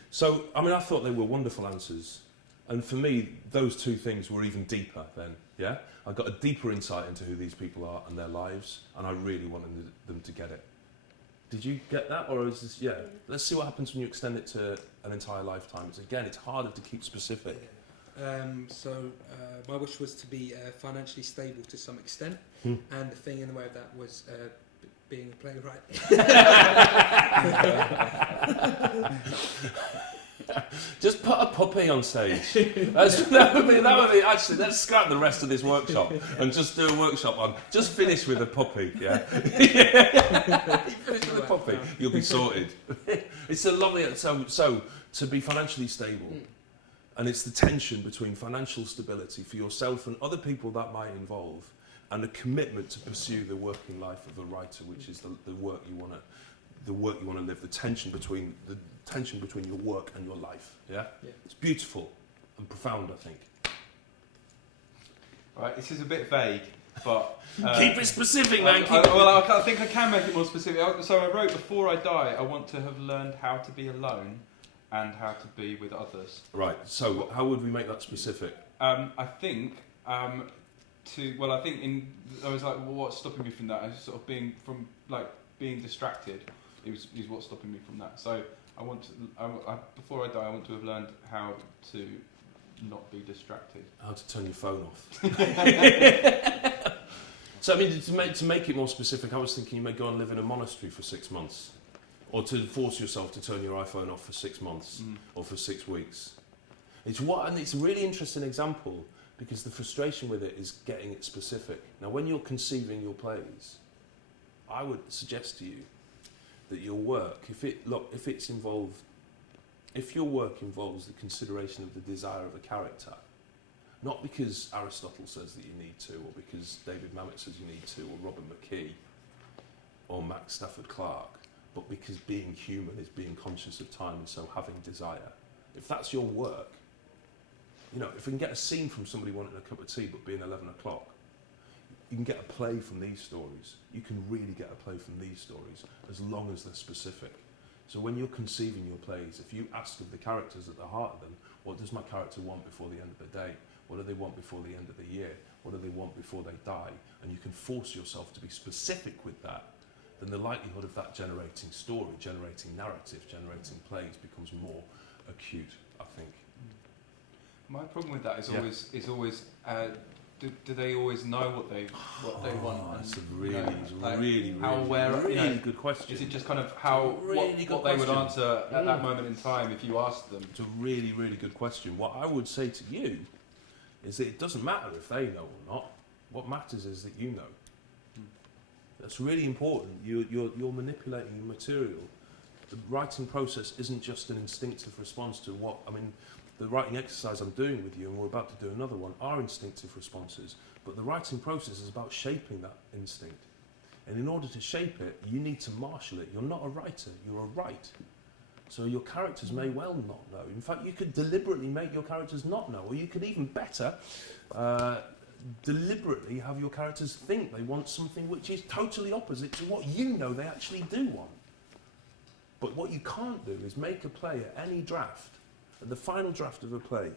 So, I mean, I thought they were wonderful answers. And for me, those two things were even deeper then, yeah? I got a deeper insight into who these people are and their lives, and I really wanted them to get it. Did you get that? Or is this, yeah? Let's see what happens when you extend it to an entire lifetime. It's harder to keep specific. My wish was to be financially stable to some extent, and the thing in the way of that was being a playwright. Just put a puppy on stage. That would be actually. Let's scrap the rest of this workshop and just do a workshop on. Just finish with a puppy, yeah. You finish with a puppy, you'll be sorted. It's a lovely. So to be financially stable, and it's the tension between financial stability for yourself and other people that might involve, and a commitment to pursue the working life of a writer, which is the work you want to. The work you want to live, the tension between your work and your life. Yeah? It's beautiful and profound, I think. Right, this is a bit vague, but keep it specific, man. I think I can make it more specific. So I wrote, before I die, I want to have learned how to be alone and how to be with others. Right. So how would we make that specific? I think I was like, well, what's stopping me from that? I was sort of being distracted. Is what's stopping me from that. So before I die, I want to have learned how to not be distracted. How to turn your phone off. So I mean, to make it more specific, I was thinking you may go and live in a monastery for 6 months, or to force yourself to turn your iPhone off for 6 months or for 6 weeks. It's a really interesting example because the frustration with it is getting it specific. Now, when you're conceiving your plays, I would suggest to you that your work, if your work involves the consideration of the desire of a character, not because Aristotle says that you need to, or because David Mamet says you need to, or Robin McKee, or Max Stafford Clark, but because being human is being conscious of time and so having desire. If that's your work, if we can get a scene from somebody wanting a cup of tea but being 11 o'clock, you can get a play from these stories. You can really get a play from these stories as long as they're specific. So when you're conceiving your plays, if you ask of the characters at the heart of them, what does my character want before the end of the day? What do they want before the end of the year? What do they want before they die? And you can force yourself to be specific with that, then the likelihood of that generating story, generating narrative, generating plays becomes more acute, I think. My problem with that is always do they always know what they want? That's a really good question. Is it just kind of what they would answer at that moment in time if you asked them? It's a really, really good question. What I would say to you is that it doesn't matter if they know or not. What matters is that you know. That's really important. You're manipulating the material. The writing process isn't just an instinctive response to the writing exercise I'm doing with you, and we're about to do another one, are instinctive responses. But the writing process is about shaping that instinct. And in order to shape it, you need to marshal it. You're not a writer, you're a write. So your characters may well not know. In fact, you could deliberately make your characters not know, or you could even better deliberately have your characters think they want something which is totally opposite to what you know they actually do want. But what you can't do is make a play at any draft. The final draft of a play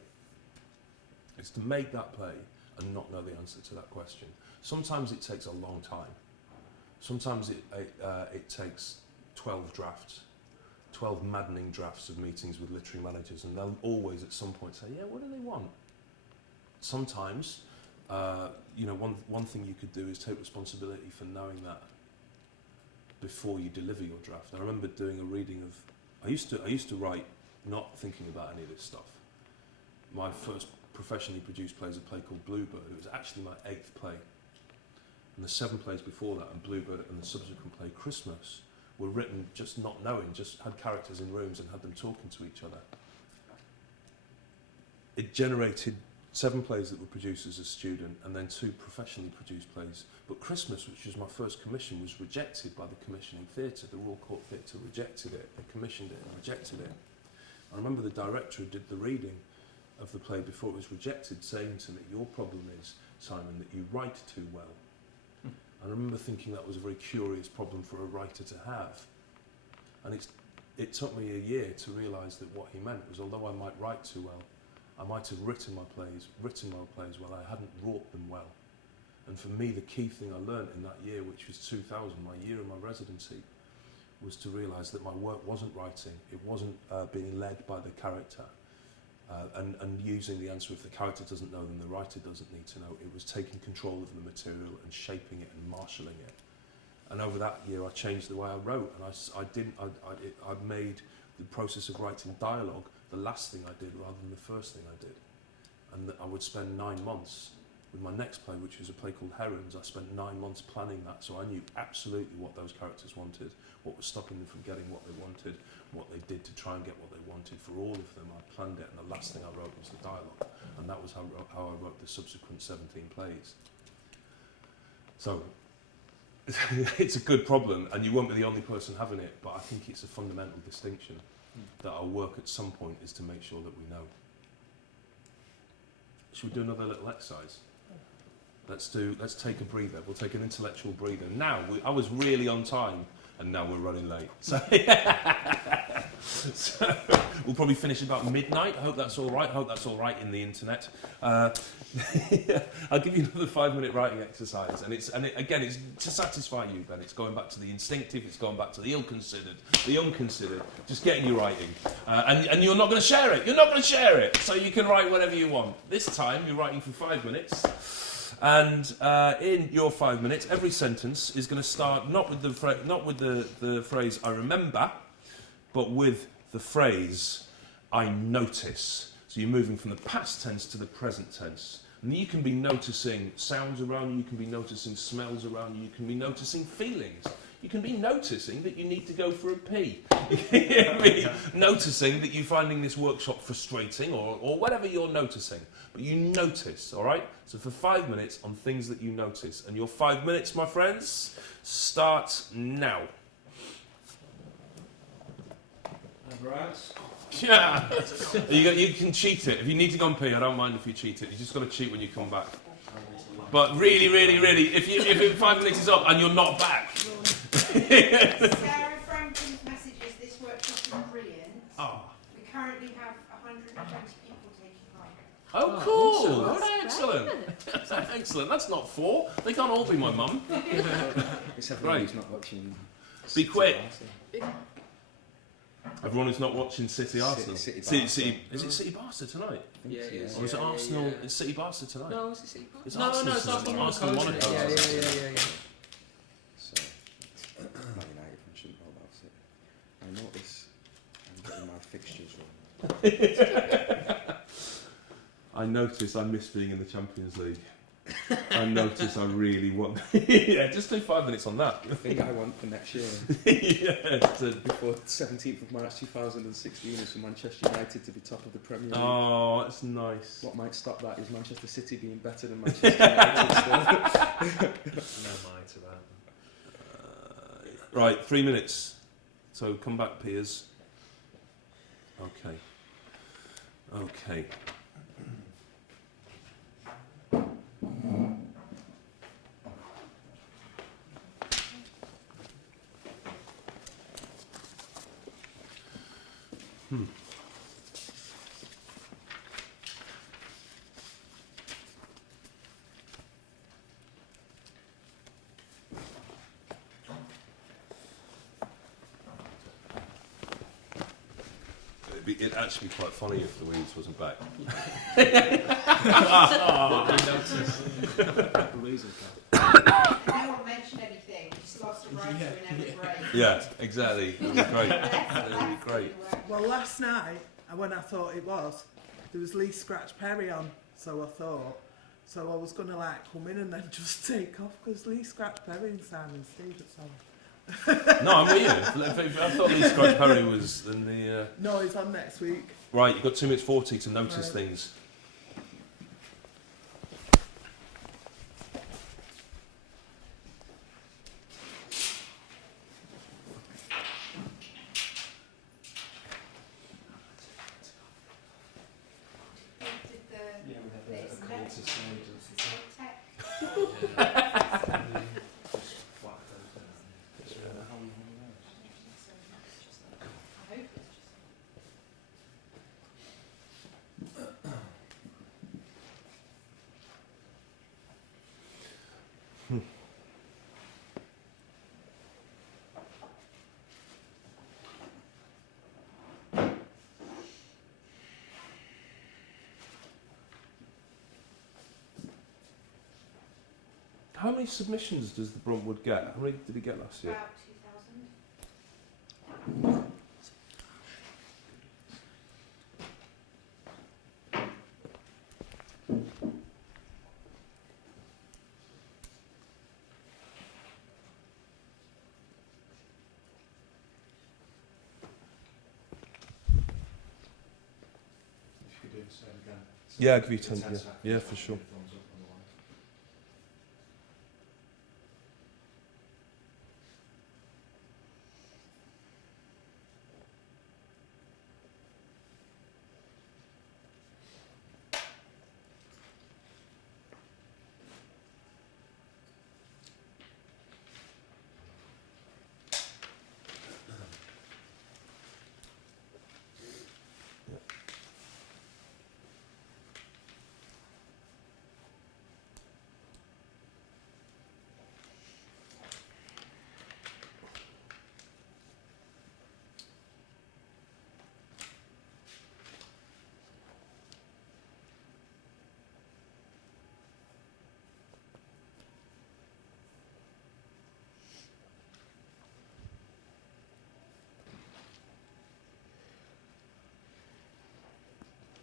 is to make that play and not know the answer to that question. Sometimes it takes a long time. Sometimes it takes 12 drafts, 12 maddening drafts of meetings with literary managers, and they'll always at some point say, yeah, what do they want? Sometimes, one thing you could do is take responsibility for knowing that before you deliver your draft. I remember doing a reading of, I used to write not thinking about any of this stuff. My first professionally produced play is a play called Bluebird. It was actually my 8th play. And the 7 plays before that, and Bluebird and the subsequent play, Christmas, were written just not knowing, just had characters in rooms and had them talking to each other. It generated 7 plays that were produced as a student, and then 2 professionally produced plays. But Christmas, which was my first commission, was rejected by the commissioning theatre. The Royal Court Theatre rejected it. They commissioned it and rejected it. I remember the director who did the reading of the play before it was rejected saying to me, your problem is, Simon, that you write too well. I remember thinking that was a very curious problem for a writer to have. And it took me a year to realise that what he meant was, although I might write too well, I might have written my plays well, I hadn't wrought them well. And for me, the key thing I learned in that year, which was 2000, my year of my residency, was to realise that my work wasn't writing, it wasn't being led by the character, and using the answer if the character doesn't know, then the writer doesn't need to know. It was taking control of the material and shaping it and marshalling it. And over that year, I changed the way I wrote, and I made the process of writing dialogue the last thing I did rather than the first thing I did. And I would spend 9 months with my next play, which was a play called Herons. I spent 9 months planning that, so I knew absolutely what those characters wanted, what was stopping them from getting what they wanted, what they did to try and get what they wanted. For all of them, I planned it, and the last thing I wrote was the dialogue, and that was how I wrote the subsequent 17 plays. So it's a good problem, and you won't be the only person having it, but I think it's a fundamental distinction that our work at some point is to make sure that we know. Should we do another little exercise? Let's take a breather. We'll take an intellectual breather. Now, I was really on time, and now we're running late. So, so we'll probably finish about midnight. I hope that's all right. I hope that's all right in the internet. I'll give you another 5-minute writing exercise, and it's to satisfy you, Ben. It's going back to the instinctive. It's going back to the ill-considered, the unconsidered. Just getting you writing, and you're not going to share it. You're not going to share it, so you can write whatever you want. This time you're writing for 5 minutes. And in your 5 minutes, every sentence is going to start not with the phrase "I remember," but with the phrase "I notice." So you're moving from the past tense to the present tense, and you can be noticing sounds around you. You can be noticing smells around you. You can be noticing feelings. You can be noticing that you need to go for a pee. You can be noticing that you're finding this workshop frustrating, or whatever you're noticing. But you notice, all right? So for 5 minutes on things that you notice. And your 5 minutes, my friends, start now. Right. Yeah. You can cheat it. If you need to go and pee, I don't mind if you cheat it. You just got to cheat when you come back. But really, if in 5 minutes is up and you're not back. Sarah Franklin's message is this workshop's been brilliant. Oh. We currently have 120 people taking part. Oh, cool! Oh, excellent. Excellent. That's not 4. They can't all be my mum. It's everyone who's not watching. Be quick. Everyone who's not watching City Arsenal. City is it City Barca tonight? Yeah. Or is it Arsenal? Yeah. It's City Barca tonight. No, is it City Barca? It's No, Arsenal it's tonight. Arsenal Monaco. Yeah. So, Man United shouldn't know about it. I notice I'm getting my fixtures wrong. I notice I miss being in the Champions League. I notice I really want... yeah, just do 5 minutes on that. The thing I want for next year, before 17th of March 2016, is for Manchester United to be top of the Premier League. Oh, that's nice. What might stop that is Manchester City being better than Manchester United still. No mind to that. Right, 3 minutes. So come back, Piers. Okay. it'd actually be quite funny if Louise wasn't back. No one mentioned anything. Just lost a writer in every break. Yeah, exactly. It would be great. It would be great. Well, last night, when I thought it was, there was Lee Scratch Perry on, so I thought, so I was going to like come in and then just take off, because Lee Scratch Perry and Simon Stevens on. No, I'm with you. I thought Lee Scratch Perry was in the... No, he's on next week. Right, you've got 2 minutes 40 to notice Right. things. How many submissions does the Bruntwood get? How many did he get last year? About 2,000. Yeah, I'll give you 10. Yeah, for sure.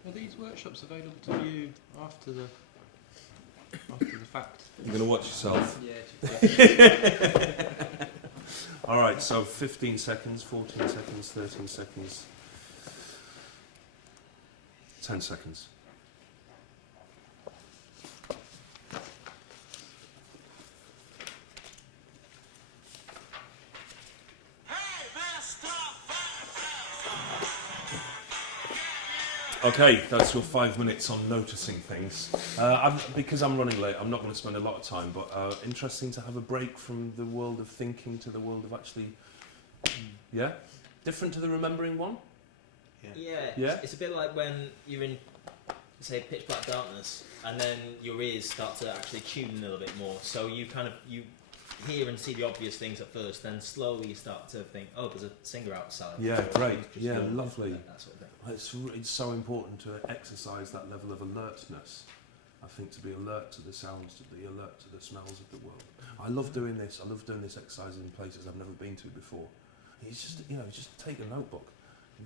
Are these workshops available to view after the fact? You're going to watch yourself. Yeah. All right, so 15 seconds, 14 seconds, 13 seconds, 10 seconds. Okay, that's your 5 minutes on noticing things. Because I'm running late, I'm not going to spend a lot of time, but interesting to have a break from the world of thinking to the world of actually... Yeah? Different to the remembering one? Yeah. It's a bit like when you're in, say, pitch black darkness, and then your ears start to actually tune a little bit more. So you hear and see the obvious things at first, then slowly you start to think, oh, there's a singer outside. Yeah, or great. just Yeah, going, lovely. That sort of thing. It's so important to exercise that level of alertness. I think to be alert to the sounds, to be alert to the smells of the world. I love doing this. I love doing this exercise in places I've never been to before. It's just, just take a notebook.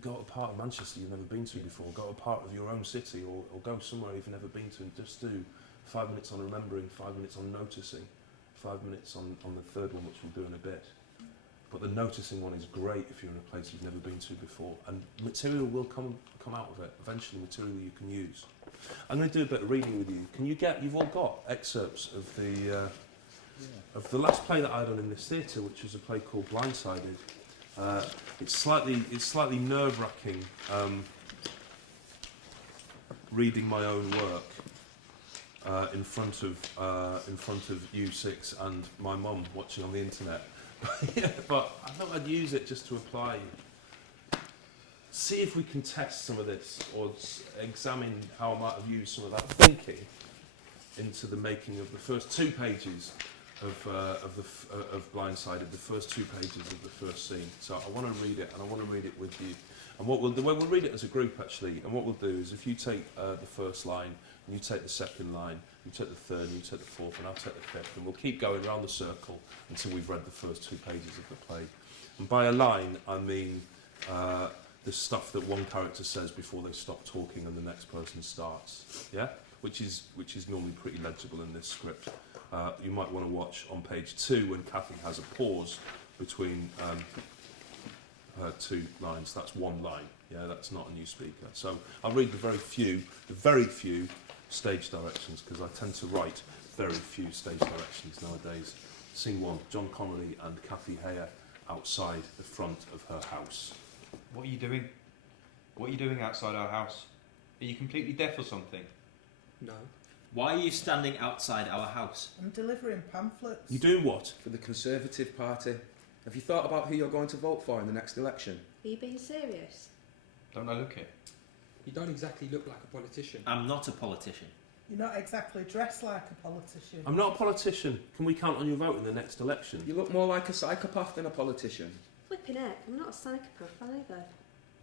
Go to a part of Manchester you've never been to before. Go to a part of your own city, or go somewhere you've never been to, and just do 5 minutes on remembering, 5 minutes on noticing, 5 minutes on the third one, which we'll do in a bit. But the noticing one is great if you're in a place you've never been to before, and material will come out of it. Eventually, material you can use. I'm going to do a bit of reading with you. You've all got excerpts of the last play that I done in this theatre, which was a play called Blindsided. It's slightly nerve-wracking reading my own work in front of you six and my mum watching on the internet. But I thought I'd use it just to apply. See if we can test some of this, or examine how I might have used some of that thinking into the making of the first 2 pages of Blindsided, the first 2 pages of the first scene. So I want to read it, and I want to read it with you. And what we'll do, well, we'll read it as a group actually, and what we'll do is if you take the first line, and you take the second line, you take the third, and you take the fourth, and I'll take the fifth, and we'll keep going around the circle until we've read the first 2 pages of the play. And by a line, I mean the stuff that one character says before they stop talking and the next person starts, yeah? Which is normally pretty legible in this script. You might want to watch on page 2 when Kathy has a pause between her 2 lines. That's 1 line, yeah, that's not a new speaker. So I'll read the very few stage directions, because I tend to write very few stage directions nowadays. Scene 1, John Connolly and Kathy Hare outside the front of her house. What are you doing? What are you doing outside our house? Are you completely deaf or something? No. Why are you standing outside our house? I'm delivering pamphlets. You doing what? For the Conservative Party. Have you thought about who you're going to vote for in the next election? Are you being serious? Don't I look it? You don't exactly look like a politician. I'm not a politician. You're not exactly dressed like a politician. I'm not a politician. Can we count on your vote in the next election? You look more like a psychopath than a politician. Flipping heck, I'm not a psychopath either.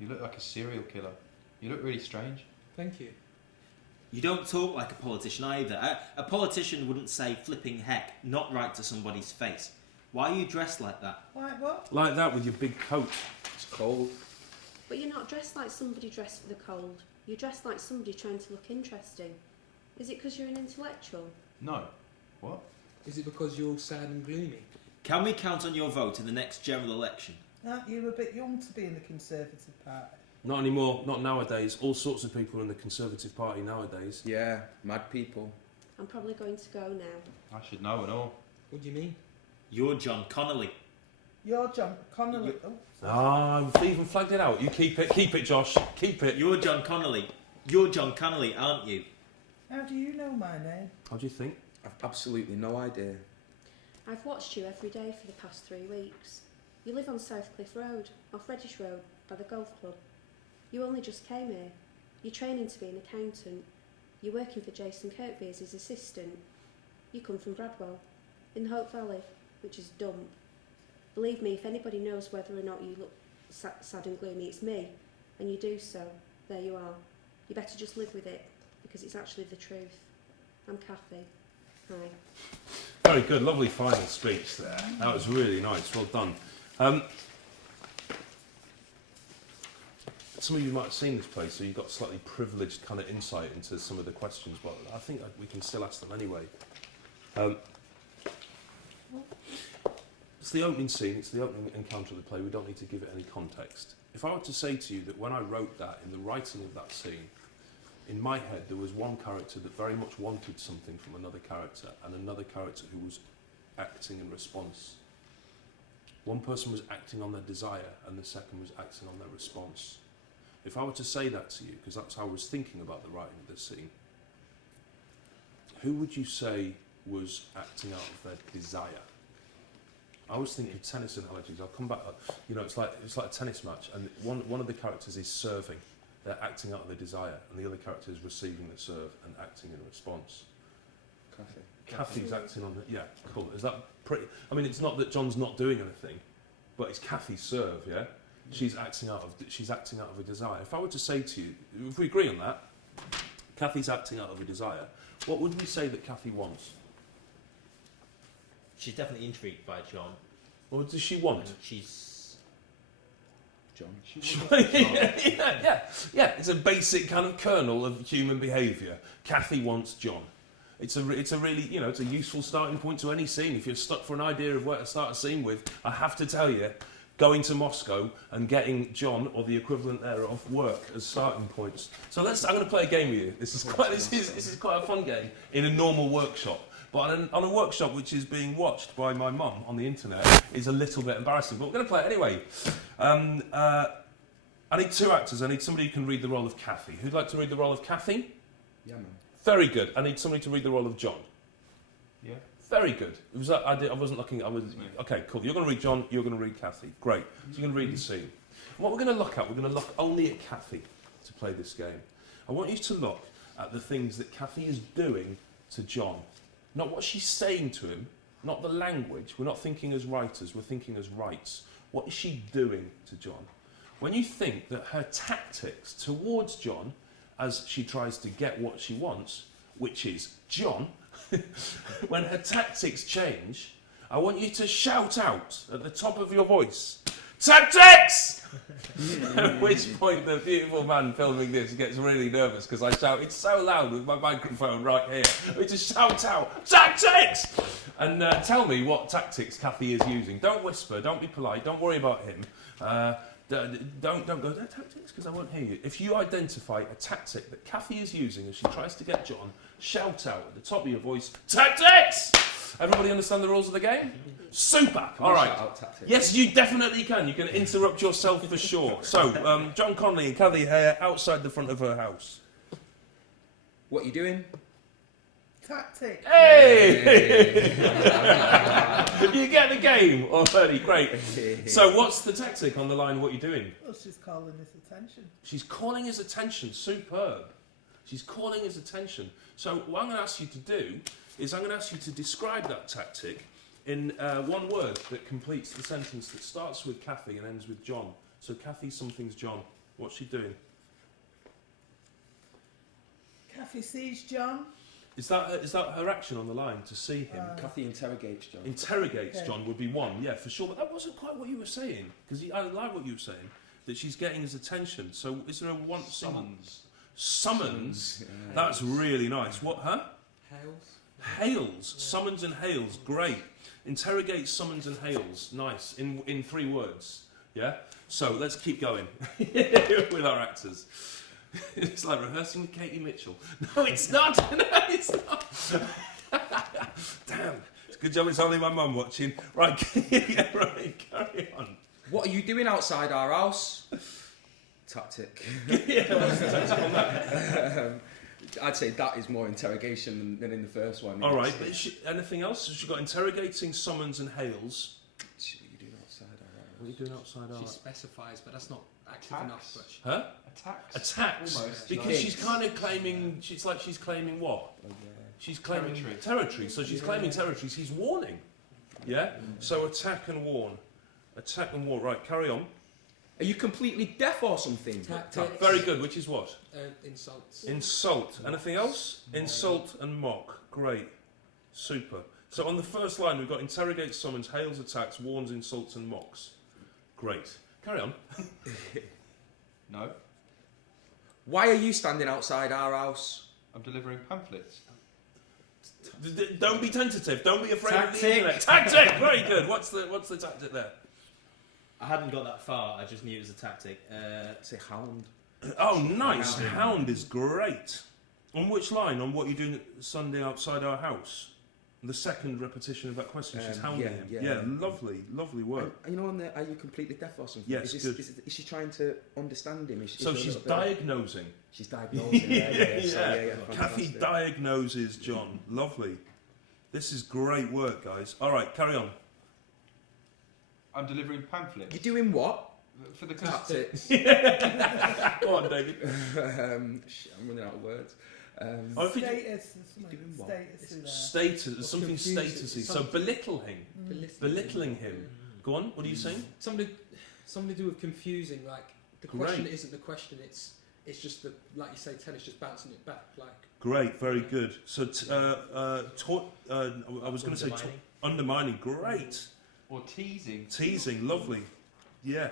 You look like a serial killer. You look really strange. Thank you. You don't talk like a politician either. A politician wouldn't say flipping heck, not right to somebody's face. Why are you dressed like that? Like what? Like that with your big coat. It's cold. But you're not dressed like somebody dressed for the cold. You're dressed like somebody trying to look interesting. Is it because you're an intellectual? No. What? Is it because you're all sad and gloomy? Can we count on your vote in the next general election? Aren't you a bit young to be in the Conservative Party? Not anymore, not nowadays. All sorts of people in the Conservative Party nowadays. Yeah, mad people. I'm probably going to go now. I should know and all. What do you mean? You're John Connolly. You're John Connolly. Ah, we've even flagged it out. You keep it, Josh. Keep it. You're John Connolly. You're John Connolly, aren't you? How do you know my name? How do you think? I've absolutely no idea. I've watched you every day for the past 3 weeks. You live on South Cliff Road, off Reddish Road, by the golf club. You only just came here. You're training to be an accountant. You're working for Jason Kirkby as his assistant. You come from Bradwell, in the Hope Valley, which is dump. Believe me, if anybody knows whether or not you look sad and gloomy, it's me. And you do so. There you are. You better just live with it, because it's actually the truth. I'm Kathy. Hi. Very good, lovely final speech there. That was really nice, well done. Some of you might have seen this play, so you've got slightly privileged kind of insight into some of the questions, but I think we can still ask them anyway. It's the opening scene, it's the opening encounter of the play, we don't need to give it any context. If I were to say to you that when I wrote that, in the writing of that scene, in my head there was one character that very much wanted something from another character, and another character who was acting in response. One person was acting on their desire, and the second was acting on their response. If I were to say that to you, because that's how I was thinking about the writing of this scene, who would you say was acting out of their desire? I was thinking tennis analogies. I'll come back. You know, it's like a tennis match, and one of the characters is serving. They're acting out of their desire, and the other character is receiving the serve and acting in response. Kathy's acting on the... Yeah, cool. Is that pretty... I mean, it's not that John's not doing anything, but it's Kathy's serve, yeah? She's acting out of a desire. If I were to say to you, if we agree on that, Kathy's acting out of a desire, what would we say that Kathy wants? She's definitely intrigued by John. What does she want? And she's... John. Yeah. It's a basic kind of kernel of human behaviour. Kathy wants John. It's a really, you know, it's a useful starting point to any scene. If you're stuck for an idea of where to start a scene with, I have to tell you, going to Moscow and getting John, or the equivalent thereof, work as starting points. So I'm going to play a game with you. This is quite a fun game in a normal workshop. But on a workshop which is being watched by my mum on the internet is a little bit embarrassing. But we're going to play it anyway. I need 2 actors. I need somebody who can read the role of Kathy. Who'd like to read the role of Kathy? Yeah, man. Very good. I need somebody to read the role of John. Yeah. Very good. It was I wasn't looking. Okay, cool. You're going to read John. You're going to read Kathy. Great. So you're going to read the scene. And what we're going to look at, we're going to look only at Kathy to play this game. I want you to look at the things that Kathy is doing to John. Not what she's saying to him, not the language. We're not thinking as writers, we're thinking as rights. What is she doing to John? when you think that her tactics towards John, as she tries to get what she wants, which is John, when her tactics change, I want you to shout out at the top of your voice, "Tactics!" At which point the beautiful man filming this gets really nervous because I shout, it's so loud with my microphone right here. I need to shout out, "Tactics!" And tell me what tactics Kathy is using. Don't whisper, don't be polite, don't worry about him. Don't go, "They're tactics," because I won't hear you. If you identify a tactic that Kathy is using as she tries to get John, shout out at the top of your voice, "Tactics!" Everybody understand the rules of the game? Super! All right. Yes, you definitely can. You can interrupt yourself for sure. So, John Conley and Kathy Hare outside the front of her house. What are you doing? Tactic. Hey! You get the game already. Great. So, what's the tactic on the line? What are you doing? Well, she's calling his attention. She's calling his attention. Superb. She's calling his attention. So, what I'm going to ask you to do is I'm going to ask you to describe that tactic in one word that completes the sentence that starts with Kathy and ends with John. So Kathy, something's John. What's she doing? Kathy sees John. Is that her action on the line, to see him? Kathy interrogates John. Interrogates John would be one, yeah, for sure. But that wasn't quite what you were saying, because I like what you were saying, that she's getting his attention. So is there a one... Summons? Yeah. That's really nice. What, huh? Hails. Summons and hails. Great. Interrogate, summons and hails. Nice. In 3 words. Yeah? So let's keep going with our actors. It's like rehearsing with Katie Mitchell. No, it's not. No, it's not. Damn. It's a good job it's only my mum watching. Right, yeah, right, carry on. What are you doing outside our house? Tactic. Yeah, what's the tactic on that? I'd say that is more interrogation than in the first one. All right, but anything else? She's got interrogating, summons and hails. What are you doing outside our house? What are you doing outside our house? She specifies, but that's not active enough. But huh? Attacks. Almost. Because she's kind of claiming, she's claiming what? Oh, yeah. She's claiming territory. So she's claiming territories. He's warning. Yeah? So attack and warn. Attack and warn. Right, carry on. Are you completely deaf or something? Tactics. Very good. Which is what? Insults. Insult. Anything else? Insult and mock. Great. Super. So on the first line, we've got interrogates, summons, hails, attacks, warns, insults, and mocks. Great. Carry on. No. Why are you standing outside our house? I'm delivering pamphlets. Don't be tentative. Don't be afraid of the Tactic. internet. Tactic. Very good. What's the tactic there? I hadn't got that far. I just knew it was a tactic. Say hound. Oh, nice. Hound is great. On which line? On what you're doing Sunday outside our house? The second repetition of that question. She's hounding him. Yeah, lovely work. And you know, on the, are you completely deaf or something? Yes, good. Is she trying to understand him? So she's diagnosing. She's diagnosing. Yeah. Kathy diagnoses John. Lovely. This is great work, guys. All right, carry on. I'm delivering pamphlets. You're doing what? For the Tactics. Go on, David. I'm running out of words. Status, something statusy. So belittling. Belittling him. Go on. What are you saying? Something to do with confusing. Like the question isn't the question. It's just the, like you say, tennis, just bouncing it back. Like great, very good. So I was going to say undermining. Great. Or teasing. Teasing, lovely. Yeah.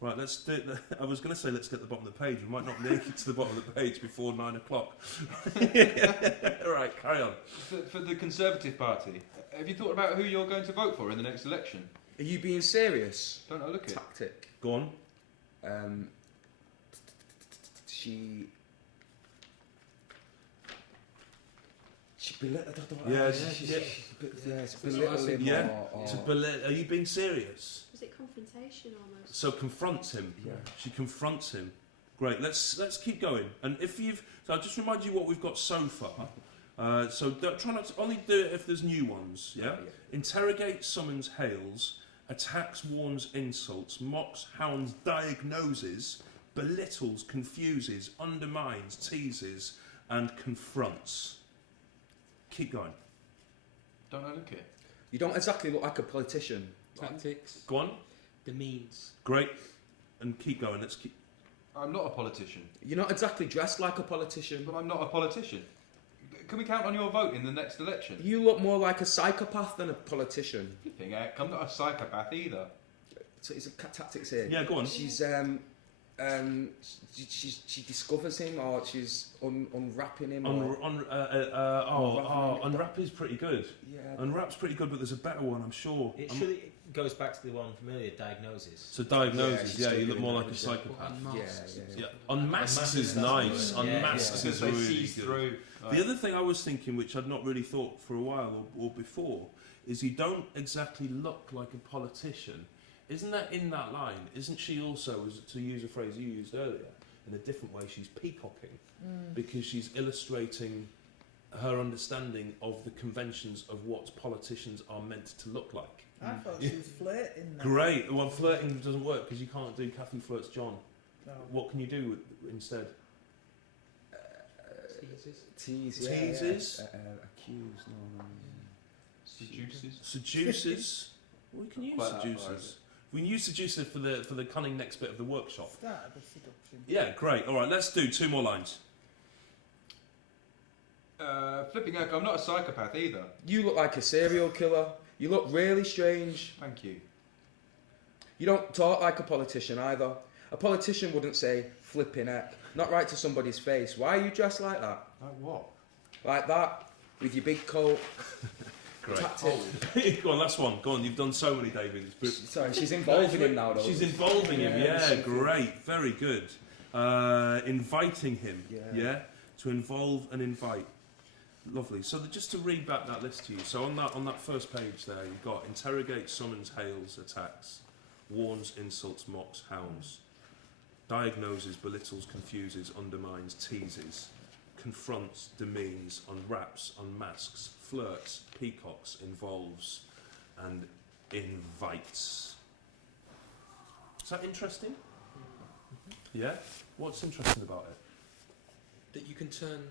Right, let's do it. I was going to say let's get to the bottom of the page. We might not make it to the bottom of the page before 9 o'clock. Right, carry on. For the Conservative Party, have you thought about who you're going to vote for in the next election? Are you being serious? Don't I look it? Tactic. Go on. She belittling. Are you being serious? Was it confrontation almost? So confronts him. Yeah. She confronts him. Great. Let's keep going. And so I'll just remind you what we've got so far. So try not to only do it if there's new ones. Yeah. Interrogate, summons, hails, attacks, warns, insults, mocks, hounds, diagnoses, belittles, confuses, undermines, teases, and confronts. Keep going. Don't I look it? You don't exactly look like a politician. tactics. Go on. Demeans. Great. and keep going. Let's keep. I'm not a politician. You're not exactly dressed like a politician. But I'm not a politician. Can we count on your vote in the next election? You look more like a psychopath than a politician. Flipping heck, I'm not a psychopath either. So it's a tactics here. Yeah, go on. She's she discovers him, or she's unwrapping him. Unwrap is pretty good. Yeah. Unwrap's pretty good, but there's a better one, I'm sure. It surely goes back to the one from earlier, diagnosis. So diagnosis, Yeah, yeah, you look more like a she's psychopath. Unmasks. Yeah. Unmasks is nice. Yeah, Unmasks Because is they really see good. through. The other thing I was thinking, which I'd not really thought for a while or before, is you don't exactly look like a politician. Isn't that in that line? Isn't she also, to use a phrase you used earlier, in a different way, she's peacocking because she's illustrating her understanding of the conventions of what politicians are meant to look like. I thought she was flirting. There. Great. Well, flirting doesn't work because you can't do Kathy flirts John. No. What can you do instead? Teases. Accuse. No. Seduces. Seduces. We can use Quite that seduces. We can use seducer for the cunning next bit of the workshop. Start of the seduction. Yeah, great. All right, let's do 2 more lines. Flipping heck, I'm not a psychopath either. You look like a serial killer. You look really strange. Thank you. You don't talk like a politician either. A politician wouldn't say flipping heck. Not right to somebody's face. Why are you dressed like that? Like what? Like that, with your big coat. Great. Tactic. Go on, last one. Go on, you've done so many, David. It's brilliant. Sorry, she's involving him now, though. She's involving him, yeah, she's- great, very good. Inviting him, Yeah. to involve and invite. Lovely. So just to read back that list to you. So on that first page there, you've got interrogate, summons, hails, attacks, warns, insults, mocks, hounds, diagnoses, belittles, confuses, undermines, teases, confronts, demeans, unwraps, unmasks, flirts, peacocks, involves, and invites. Is that interesting? Yeah? What's interesting about it? That you can turn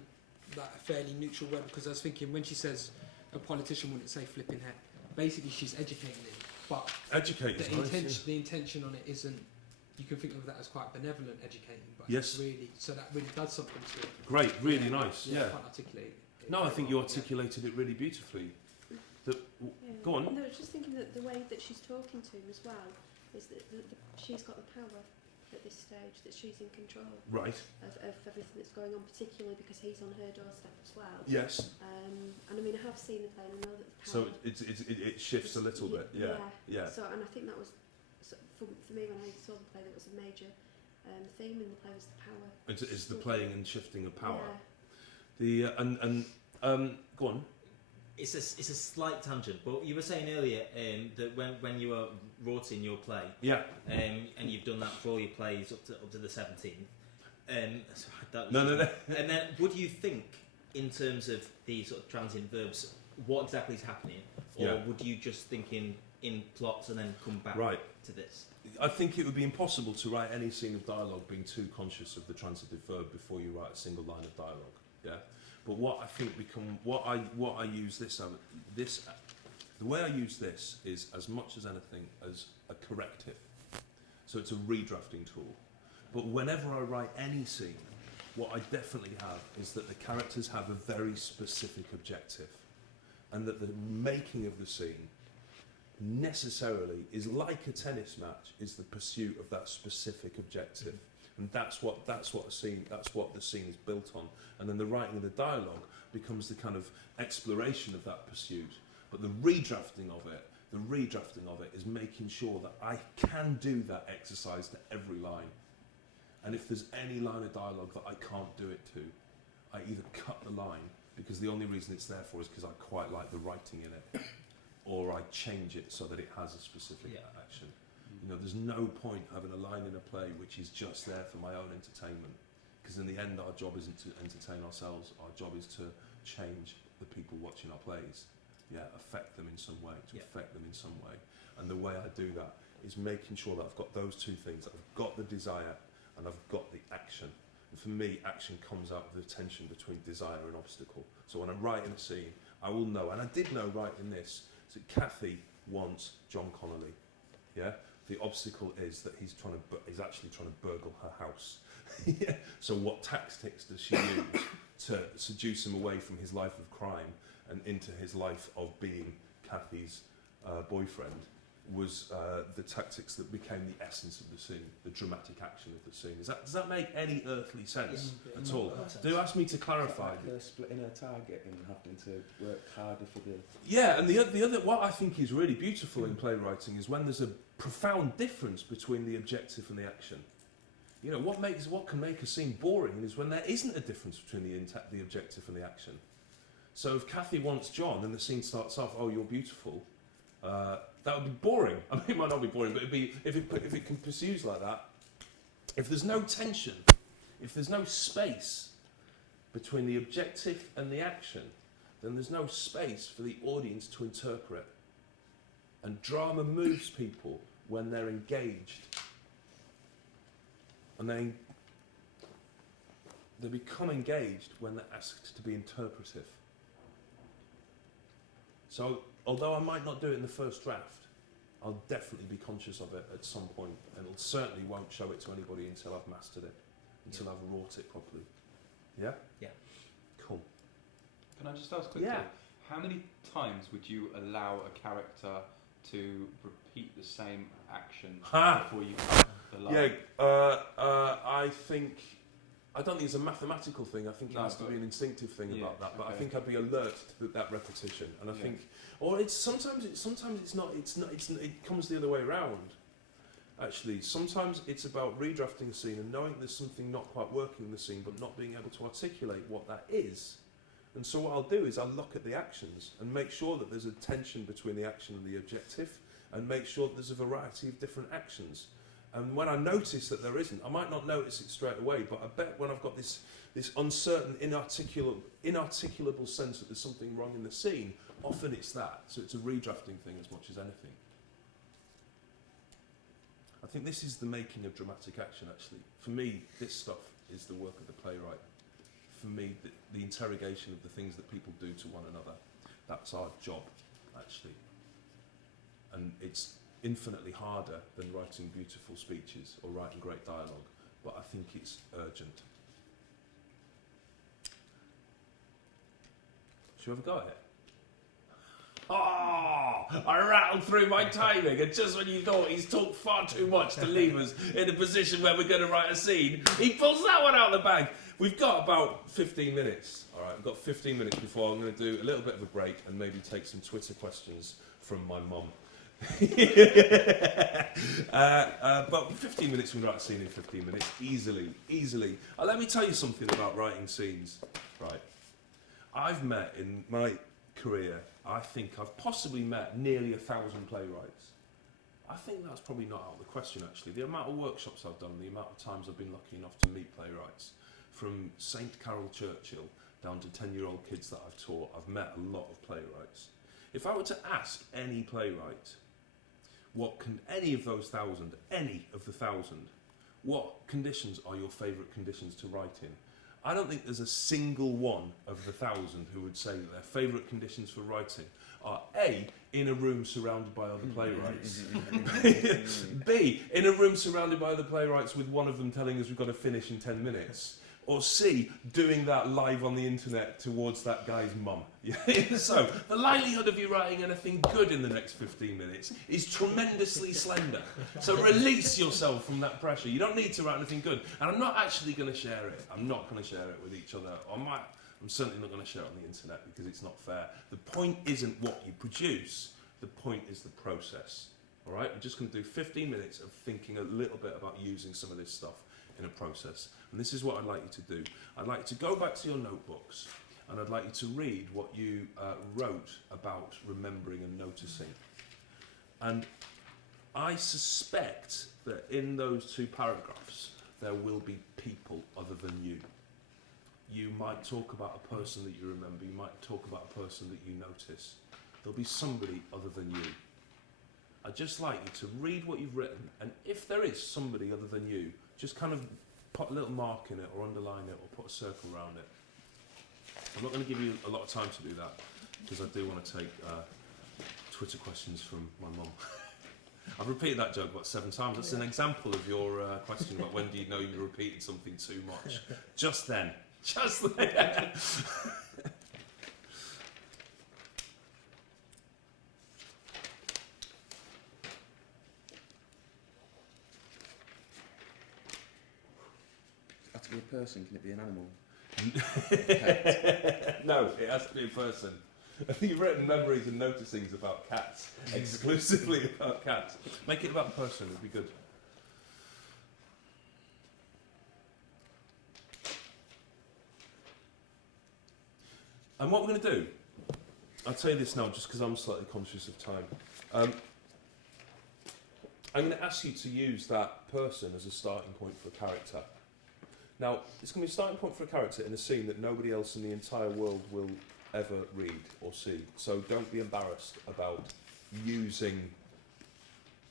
that a fairly neutral word, because I was thinking when she says a politician wouldn't say flipping heck, basically she's educating him, but Educate is nice, the intention on it isn't, you can think of that as quite benevolent educating, but Yes. it's really, so that really does something to it. Great, really nice, I yeah. can't articulate it. No, I think you articulated it really beautifully. Yeah. Go on. No, I was just thinking that the way that she's talking to him as well is that she's got the power at this stage, that she's in control Right, of everything that's going on, particularly because he's on her doorstep as well. yes. And I mean, I have seen the play and I know that the So power... it shifts a little bit, yeah. So, and I think that was, for me, when I saw the play, that was a major theme in the play, was the power. It's the playing and shifting of power. Yeah. The go on. It's a slight tangent, but you were saying earlier that when you were writing your play, Yeah. and you've done that for all your plays up to the 17th. No. And then, would you think in terms of the sort of transient verbs, what exactly is happening, or Yeah. would you just think in plots and then come back Right. to this? I think it would be impossible to write any scene of dialogue being too conscious of the transitive verb before you write a single line of dialogue. Yeah. But what I think what I use the way I use this is as much as anything as a corrective. So it's a redrafting tool. But whenever I write any scene, what I definitely have is that the characters have a very specific objective, and that the making of the scene necessarily is like a tennis match, is the pursuit of that specific objective. And that's what the scene is built on. And then the writing of the dialogue becomes the kind of exploration of that pursuit. But the redrafting of it is making sure that I can do that exercise to every line. And if there's any line of dialogue that I can't do it to, I either cut the line, because the only reason it's there for is because I quite like the writing in it, or I change it so that it has a specific action. You know, there's no point having a line in a play which is just there for my own entertainment, because in the end our job isn't to entertain ourselves, our job is to change the people watching our plays, affect them in some way, affect them in some way. And the way I do that is making sure that I've got those two things, that I've got the desire and I've got the action. And for me, action comes out of the tension between desire and obstacle. So when I'm writing a scene, I will know, and I did know right in this, that Kathy wants John Connolly. Yeah? The obstacle is that he's actually trying to burgle her house. Yeah. So what tactics does she use to seduce him away from his life of crime and into his life of being Kathy's boyfriend? Was the tactics that became the essence of the scene, the dramatic action of the scene. Does that make any earthly sense at all? Do ask me to clarify. Like her splitting her target and having to work harder for the... Yeah, and the other, what I think is really beautiful in playwriting is when there's a profound difference between the objective and the action. You know, what can make a scene boring is when there isn't a difference between the objective and the action. So if Kathy wants John and the scene starts off, "Oh, you're beautiful," that would be boring. I mean, it might not be boring, but it'd be if it can pursues like that. If there's no tension, if there's no space between the objective and the action, then there's no space for the audience to interpret. And drama moves people when they're engaged, and they become engaged when they're asked to be interpretive. So, although I might not do it in the first draft, I'll definitely be conscious of it at some point, and I certainly won't show it to anybody until I've mastered it, until I've wrought it properly. Yeah? Yeah. Cool. Can I just ask quickly? Yeah. How many times would you allow a character to repeat the same action before you cut the line? Yeah, I don't think it's a mathematical thing. I think it has to be an instinctive thing about that. But I think I'd be alert to that repetition, and I think, or it's sometimes it's not. It comes the other way around. Actually, sometimes it's about redrafting a scene and knowing there's something not quite working in the scene, but not being able to articulate what that is. And so what I'll do is I'll look at the actions and make sure that there's a tension between the action and the objective, and make sure that there's a variety of different actions. And when I notice that there isn't, I might not notice it straight away, but I bet when I've got this uncertain, inarticulable sense that there's something wrong in the scene, often it's that. So it's a redrafting thing as much as anything. I think this is the making of dramatic action, actually. For me, this stuff is the work of the playwright. For me, the interrogation of the things that people do to one another, that's our job, actually. And it's infinitely harder than writing beautiful speeches or writing great dialogue, but I think it's urgent. Should we have a go at it? Oh, I rattled through my timing, and just when you thought he's talked far too much to leave us in a position where we're going to write a scene, he pulls that one out of the bag. We've got about 15 minutes. All right, we've got 15 minutes before I'm going to do a little bit of a break and maybe take some Twitter questions from my mum. But 15 minutes, we can write a scene in 15 minutes, easily. Let me tell you something about writing scenes, right? I've met in my career, I think I've possibly met nearly 1,000 playwrights. I think that's probably not out of the question, actually. The amount of workshops I've done, the amount of times I've been lucky enough to meet playwrights, from St. Carol Churchill down to 10-year-old kids that I've taught, I've met a lot of playwrights. If I were to ask any playwright, what can any of those 1,000, any of the 1,000, what conditions are your favourite conditions to write in? I don't think there's a single one of the 1,000 who would say that their favourite conditions for writing are A, in a room surrounded by other playwrights, B, in a room surrounded by other playwrights with one of them telling us we've got to finish in 10 minutes, or C, doing that live on the internet towards that guy's mum. So, the likelihood of you writing anything good in the next 15 minutes is tremendously slender. So release yourself from that pressure. You don't need to write anything good. And I'm not actually going to share it. I'm not going to share it with each other. I'm certainly not going to share it on the internet because it's not fair. The point isn't what you produce. The point is the process. All right? We're just going to do 15 minutes of thinking a little bit about using some of this stuff in a process. And this is what I'd like you to do. I'd like you to go back to your notebooks and I'd like you to read what you wrote about remembering and noticing. And I suspect that in those two paragraphs there will be people other than you. You might talk about a person that you remember, you might talk about a person that you notice. There'll be somebody other than you. I'd just like you to read what you've written, and if there is somebody other than you, just kind of put a little mark in it or underline it or put a circle around it. I'm not going to give you a lot of time to do that because I do want to take Twitter questions from my mum. I've repeated that joke about 7 times. That's an example of your question about when do you know you repeated something too much. Just then. Just then. Has to be a person, can it be an animal? No, it has to be a person. You've written memories and noticings about cats, exclusively about cats. Make it about a person, it'd be good. And what we're going to do, I'll tell you this now just because I'm slightly conscious of time. I'm going to ask you to use that person as a starting point for a character. Now, it's going to be a starting point for a character in a scene that nobody else in the entire world will ever read or see. So don't be embarrassed about using,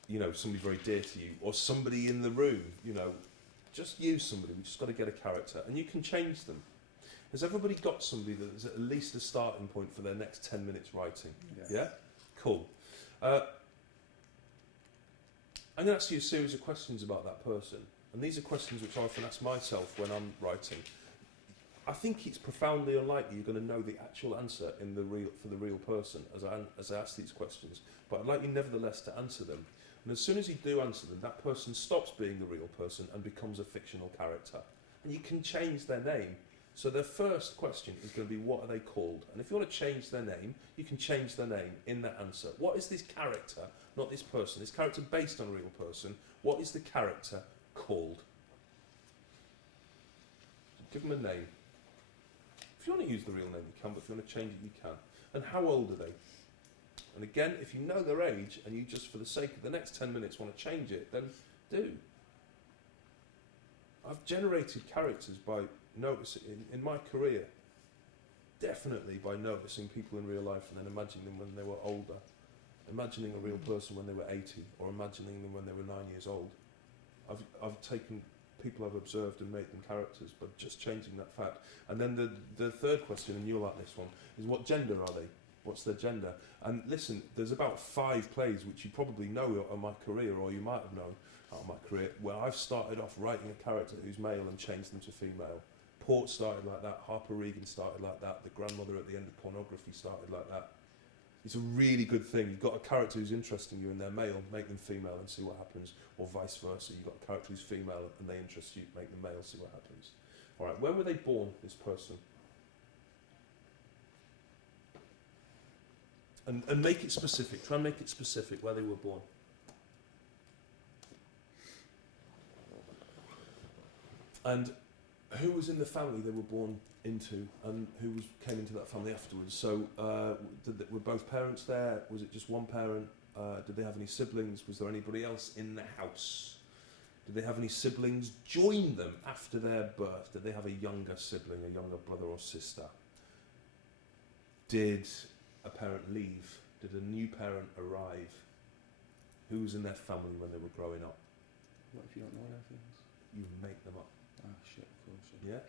you know, somebody very dear to you or somebody in the room, you know. Just use somebody. We've just got to get a character. And you can change them. Has everybody got somebody that is at least a starting point for their next 10 minutes writing? Yes. Yeah? Cool. I'm going to ask you a series of questions about that person. And these are questions which I often ask myself when I'm writing. I think it's profoundly unlikely you're going to know the actual answer for the real person as I ask these questions. But I'd like you nevertheless to answer them. And as soon as you do answer them, that person stops being the real person and becomes a fictional character. And you can change their name. So their first question is going to be, what are they called? And if you want to change their name, you can change their name in that answer. What is this character, not this person? This character based on a real person. What is the character called? Give them a name. If you want to use the real name, you can, but if you want to change it, you can. And how old are they? And again, if you know their age and you just, for the sake of the next 10 minutes, want to change it, then do. I've generated characters by noticing, in my career, definitely by noticing people in real life and then imagining them when they were older. Imagining a real person when they were 80, or imagining them when they were 9 years old. I've taken people I've observed and made them characters, but just changing that fact. And then the third question, and you'll like this one, is what gender are they? What's their gender? And listen, there's about 5 plays which you probably know of my career, or you might have known out of my career, where I've started off writing a character who's male and changed them to female. Port started like that, Harper Regan started like that, the grandmother at the end of Pornography started like that. It's a really good thing. You've got a character who's interesting you and they're male, make them female and see what happens. Or vice versa, you've got a character who's female and they interest you, make them male, see what happens. Alright, when were they born, this person? And make it specific. Try and make it specific where they were born. And who was in the family they were born into, and who came into that family afterwards? So, were both parents there? Was it just one parent? Did they have any siblings? Was there anybody else in the house? Did they have any siblings join them after their birth? Did they have a younger sibling, a younger brother or sister? Did a parent leave? Did a new parent arrive? Who was in their family when they were growing up? What if you don't know their things? You make them up. Ah, shit, of course. Yeah?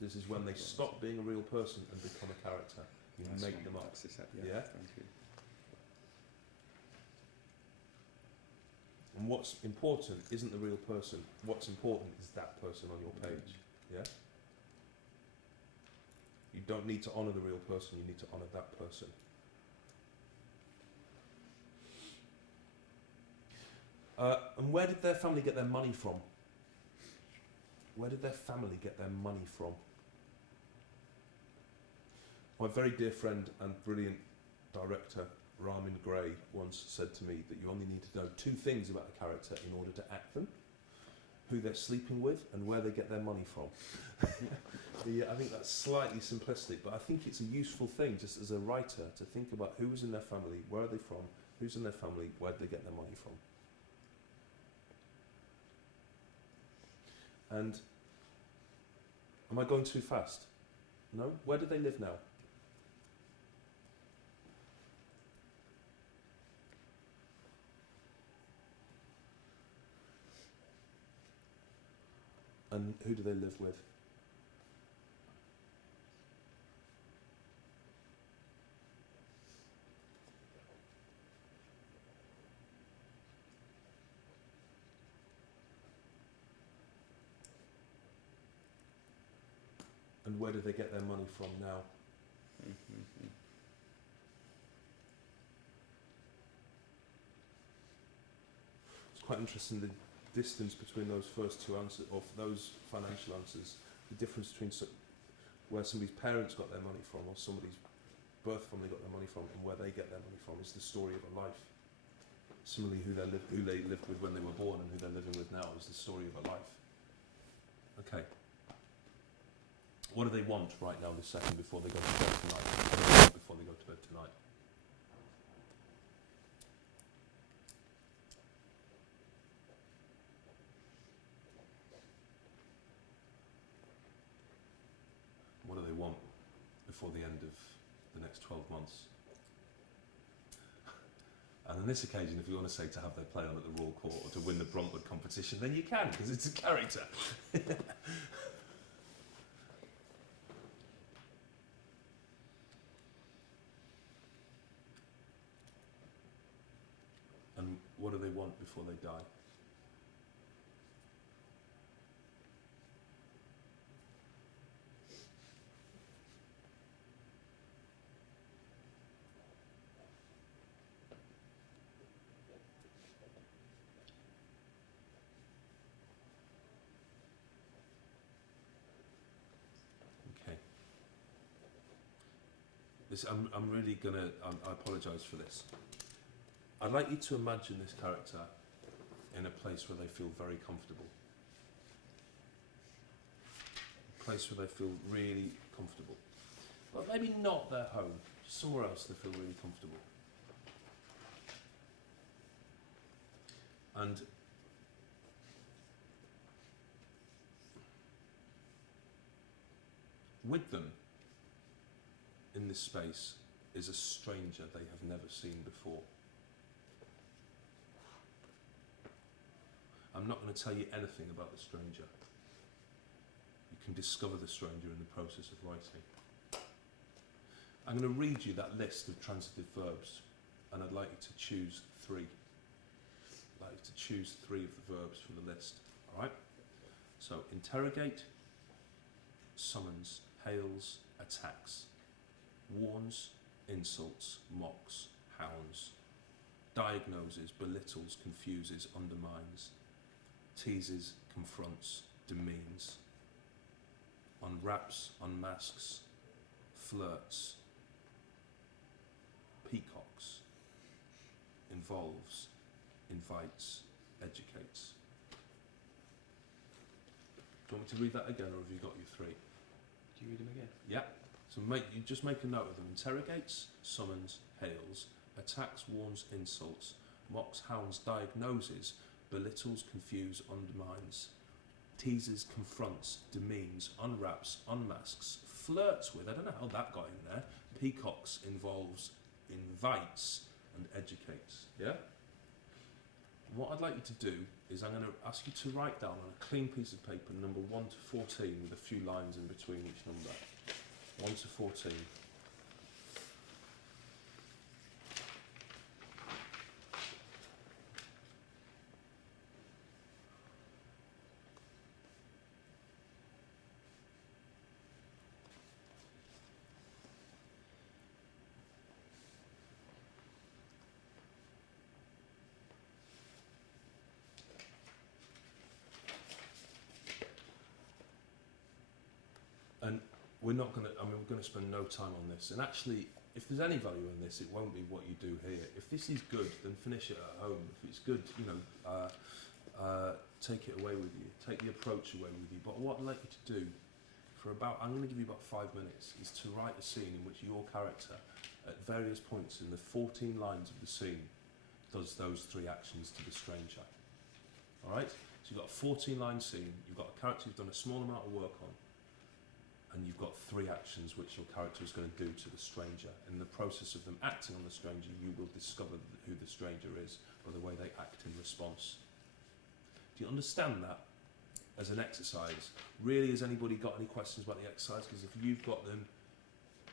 This is when they stop being a real person and become a character. You Nice make one. them up. That's it, Yeah? Thank you. And what's important isn't the real person. What's important is that person on your page. Yeah? You don't need to honour the real person, you need to honour that person. And where did their family get their money from? Where did their family get their money from? My very dear friend and brilliant director, Ramin Gray, once said to me that you only need to know 2 things about a character in order to act them: who they're sleeping with and where they get their money from. I think that's slightly simplistic, but I think it's a useful thing just as a writer to think about who was in their family, where are they from, who's in their family, where did they get their money from. And am I going too fast? No? Where do they live now? And who do they live with? And where do they get their money from now? It's quite interesting the distance between those first two answers, or those financial answers, the difference between where somebody's parents got their money from, or somebody's birth family got their money from, and where they get their money from is the story of a life. Similarly, who they lived with when they were born and who they're living with now is the story of a life. Okay. What do they want right now, this second, before they go to bed tonight? What do they want before they go to bed tonight? What do they want before the end of the next 12 months? And on this occasion, if you want to say to have their play on at the Royal Court or to win the Bruntwood competition, then you can, because it's a character. And what do they want before they die? Okay. I'm really gonna. I apologise for this. I'd like you to imagine this character in a place where they feel very comfortable. A place where they feel really comfortable. Well, maybe not their home, just somewhere else they feel really comfortable. And with them in this space is a stranger they have never seen before. I'm not going to tell you anything about the stranger. You can discover the stranger in the process of writing. I'm going to read you that list of transitive verbs, and I'd like you to choose 3. I'd like you to choose 3 of the verbs from the list. All right? So, interrogate, summons, hails, attacks, warns, insults, mocks, hounds, diagnoses, belittles, confuses, undermines, teases, confronts, demeans, unwraps, unmasks, flirts, peacocks, involves, invites, educates. Do you want me to read that again, or have you got your 3? Do you read them again? Yeah. So you just make a note of them. Interrogates, summons, hails, attacks, warns, insults, mocks, hounds, diagnoses, belittles, confuse, undermines, teases, confronts, demeans, unwraps, unmasks, flirts with, I don't know how that got in there, peacocks, involves, invites, and educates. Yeah? What I'd like you to do is I'm going to ask you to write down on a clean piece of paper number 1 to 14 with a few lines in between each number. 1 to 14. And we're not going to, we're going to spend no time on this. And actually, if there's any value in this, it won't be what you do here. If this is good, then finish it at home. If it's good, take it away with you. Take the approach away with you. But what I'd like you to do, I'm going to give you about 5 minutes, is to write a scene in which your character, at various points in the 14 lines of the scene, does those 3 actions to the stranger. All right? So you've got a 14-line scene. You've got a character you've done a small amount of work on. And you've got 3 actions which your character is going to do to the stranger. In the process of them acting on the stranger, you will discover who the stranger is by the way they act in response. Do you understand that as an exercise? Really, has anybody got any questions about the exercise? Because if you've got them,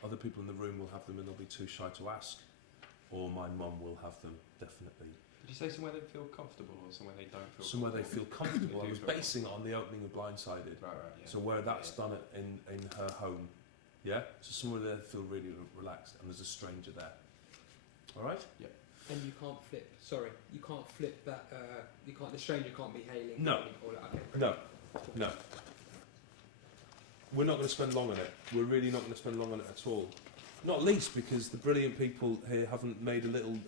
other people in the room will have them and they'll be too shy to ask. Or my mum will have them, definitely. you say somewhere they feel comfortable or somewhere they don't feel Somewhere they feel comfortable. I was feel basing it on the opening of Blindsided. Right, yeah. So where that's done it in her home. Yeah? So somewhere they feel really relaxed and there's a stranger there. All right? And you can't flip. Sorry, you can't flip that. You can't. The stranger can't be hailing. No. Okay. No. No. We're not going to spend long on it. We're really not going to spend long on it at all. Not least because the brilliant people here haven't made a little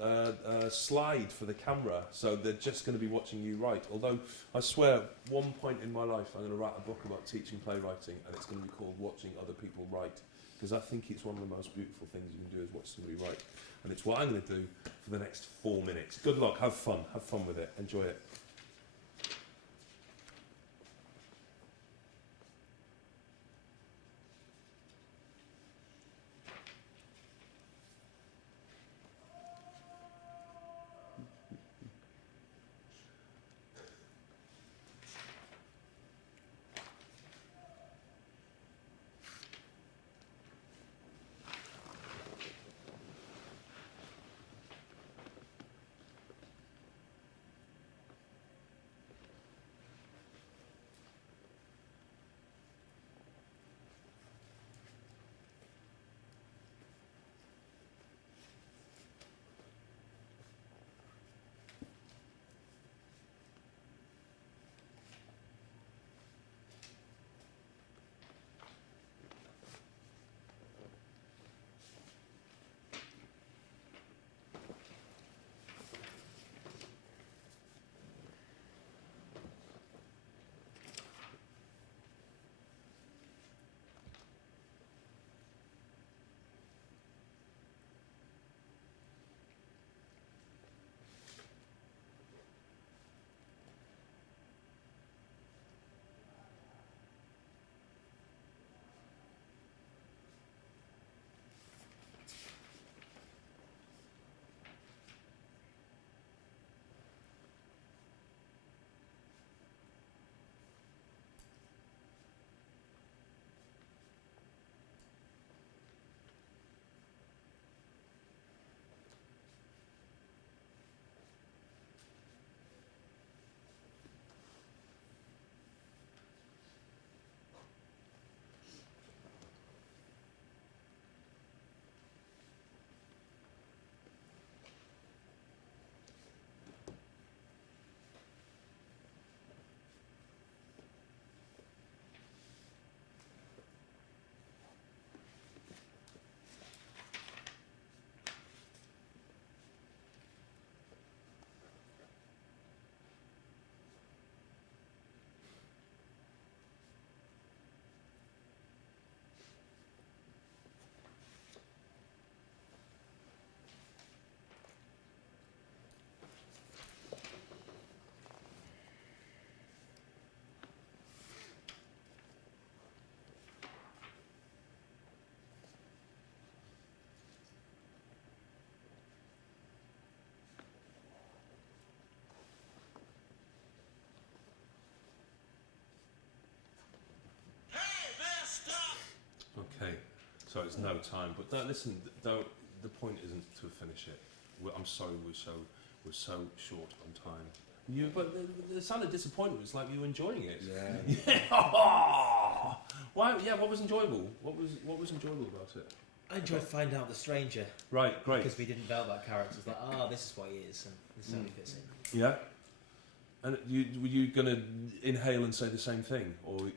slide for the camera, so they're just going to be watching you write. Although, I swear, at one point in my life, I'm going to write a book about teaching playwriting, and it's going to be called Watching Other People Write, because I think it's one of the most beautiful things you can do is watch somebody write. And it's what I'm going to do for the next 4 minutes. Good luck, have fun with it, enjoy it. Okay, so it's no time. But listen, don't. The point isn't to finish it. I'm sorry, we're so short on time. But the sound of disappointment was like you were enjoying it. Yeah. Yeah. Why? Yeah. What was enjoyable? What was enjoyable about it? I enjoyed finding out the stranger. Right. Great. Because we didn't develop that character. It's like, this is what he is, and this is how he fits in. Yeah. And were you going to inhale and say the same thing, or?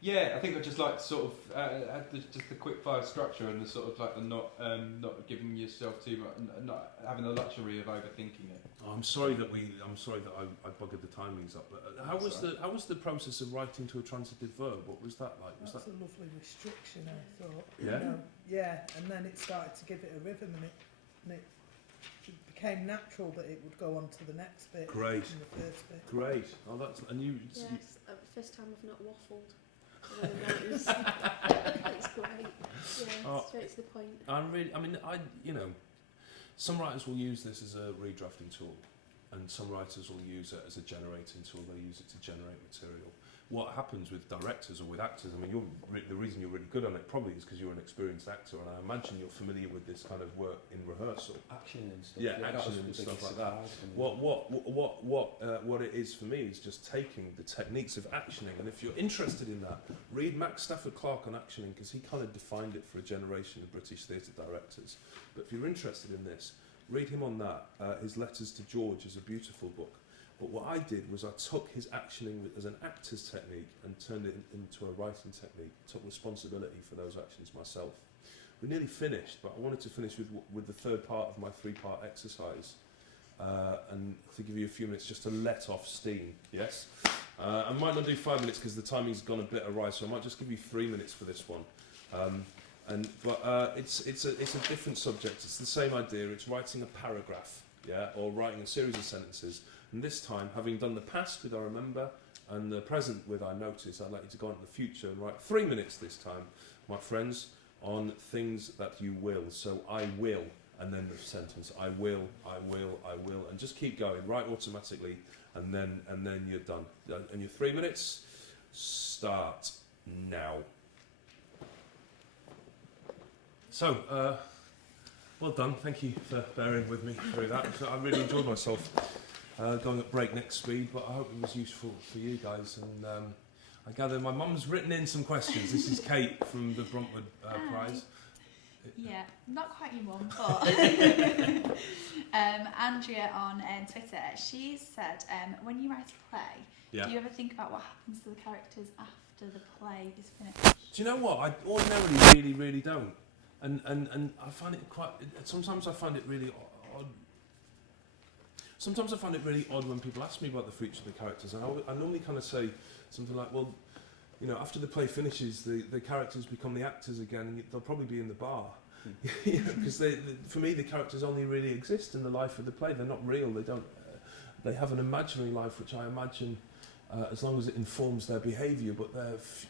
Yeah, I think I just like sort of had just the quick fire structure and the sort of like the not giving yourself too much, not having the luxury of overthinking it. Oh, I'm sorry that I buggered the timings up. But how was the process of writing to a transitive verb? What was that like? That's a lovely restriction, I thought. Yeah. You know, yeah, and then it started to give it a rhythm, and it became natural that it would go on to the next bit. Great. In the first bit. Great. Oh, that's and you. Yes, first time I've not waffled. It's great. Yeah, straight to the point. I'm really. I mean, some writers will use this as a redrafting tool, and some writers will use it as a generating tool. They use it to generate material. What happens with directors or with actors, I mean, the reason you're really good on it probably is because you're an experienced actor, and I imagine you're familiar with this kind of work in rehearsal. Action and stuff. Yeah, action and stuff like that. What it is for me is just taking the techniques of actioning, and if you're interested in that, read Max Stafford Clark on actioning, because he kind of defined it for a generation of British theatre directors. But if you're interested in this, read him on that. His Letters to George is a beautiful book. But what I did was I took his actioning as an actor's technique and turned it into a writing technique, took responsibility for those actions myself. We're nearly finished, but I wanted to finish with the third part of my 3-part exercise, and to give you a few minutes just to let off steam, yes? I might not do 5 minutes because the timing's gone a bit awry, so I might just give you 3 minutes for this one. But it's a different subject. It's the same idea. It's writing a paragraph, yeah, or writing a series of sentences. And this time, having done the past with I remember and the present with I notice, I'd like you to go on to the future and write 3 minutes this time, my friends, on things that you will. So I will, and then the sentence I will, and just keep going, write automatically, and then you're done. And your 3 minutes start now. So, well done. Thank you for bearing with me through that. So I really enjoyed myself. Going at breakneck speed, but I hope it was useful for you guys. And I gather my mum's written in some questions. This is Kate from the Bruntwood Prize. Yeah, not quite your mum, but Andrea on Twitter, she said, when you write a play, do you ever think about what happens to the characters after the play is finished? Do you know what? I ordinarily really don't. And I find it quite... Sometimes I find it really odd. Sometimes I find it really odd when people ask me about the future of the characters, and I normally kind of say something like, well, you know, after the play finishes, the characters become the actors again, and they'll probably be in the bar. Because for me, the characters only really exist in the life of the play. They're not real. They don't. They have an imaginary life, which I imagine, as long as it informs their behaviour, but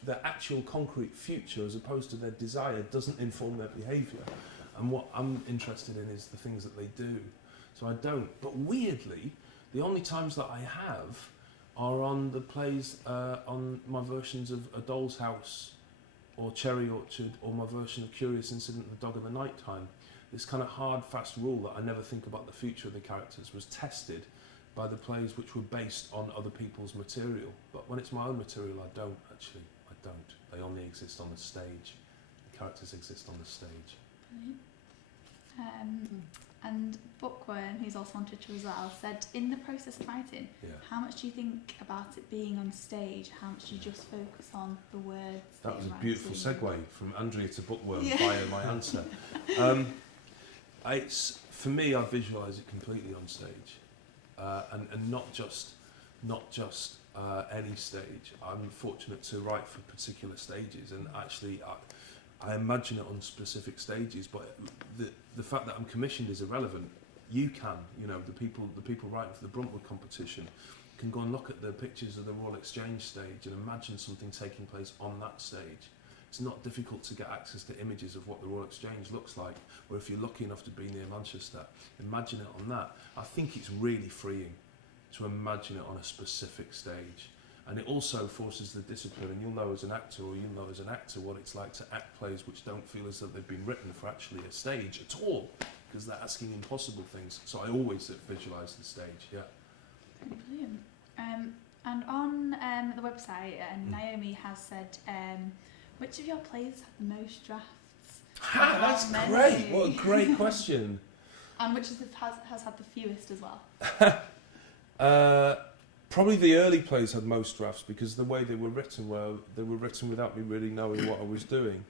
their actual concrete future, as opposed to their desire, doesn't inform their behaviour. And what I'm interested in is the things that they do. So I don't. But weirdly, the only times that I have are on the plays, on my versions of A Doll's House or Cherry Orchard, or my version of Curious Incident and The Dog of the Night Time. This kind of hard, fast rule that I never think about the future of the characters was tested by the plays which were based on other people's material. But when it's my own material, I don't, actually. I don't. They only exist on the stage. The characters exist on the stage. And Bookworm, who's also on Twitter as well, said, in the process of writing, how much do you think about it being on stage? How much do you just focus on the words? That was a beautiful segue from Andrea to Bookworm via my answer. For me, I visualise it completely on stage, and not just any stage. I'm fortunate to write for particular stages, and actually I imagine it on specific stages, but the fact that I'm commissioned is irrelevant. You can, the people writing for the Bruntwood competition can go and look at the pictures of the Royal Exchange stage and imagine something taking place on that stage. It's not difficult to get access to images of what the Royal Exchange looks like, or if you're lucky enough to be near Manchester, imagine it on that. I think it's really freeing to imagine it on a specific stage. And it also forces the discipline, and you'll know as an actor, or you'll know as an actor, what it's like to act plays which don't feel as though they've been written for actually a stage at all, because they're asking impossible things. So I always visualise the stage, Brilliant. And on the website, Naomi has said, which of your plays have the most drafts? That's great! What a great question. And which has had the fewest as well? Probably the early plays had most drafts, because the way they were written without me really knowing what I was doing.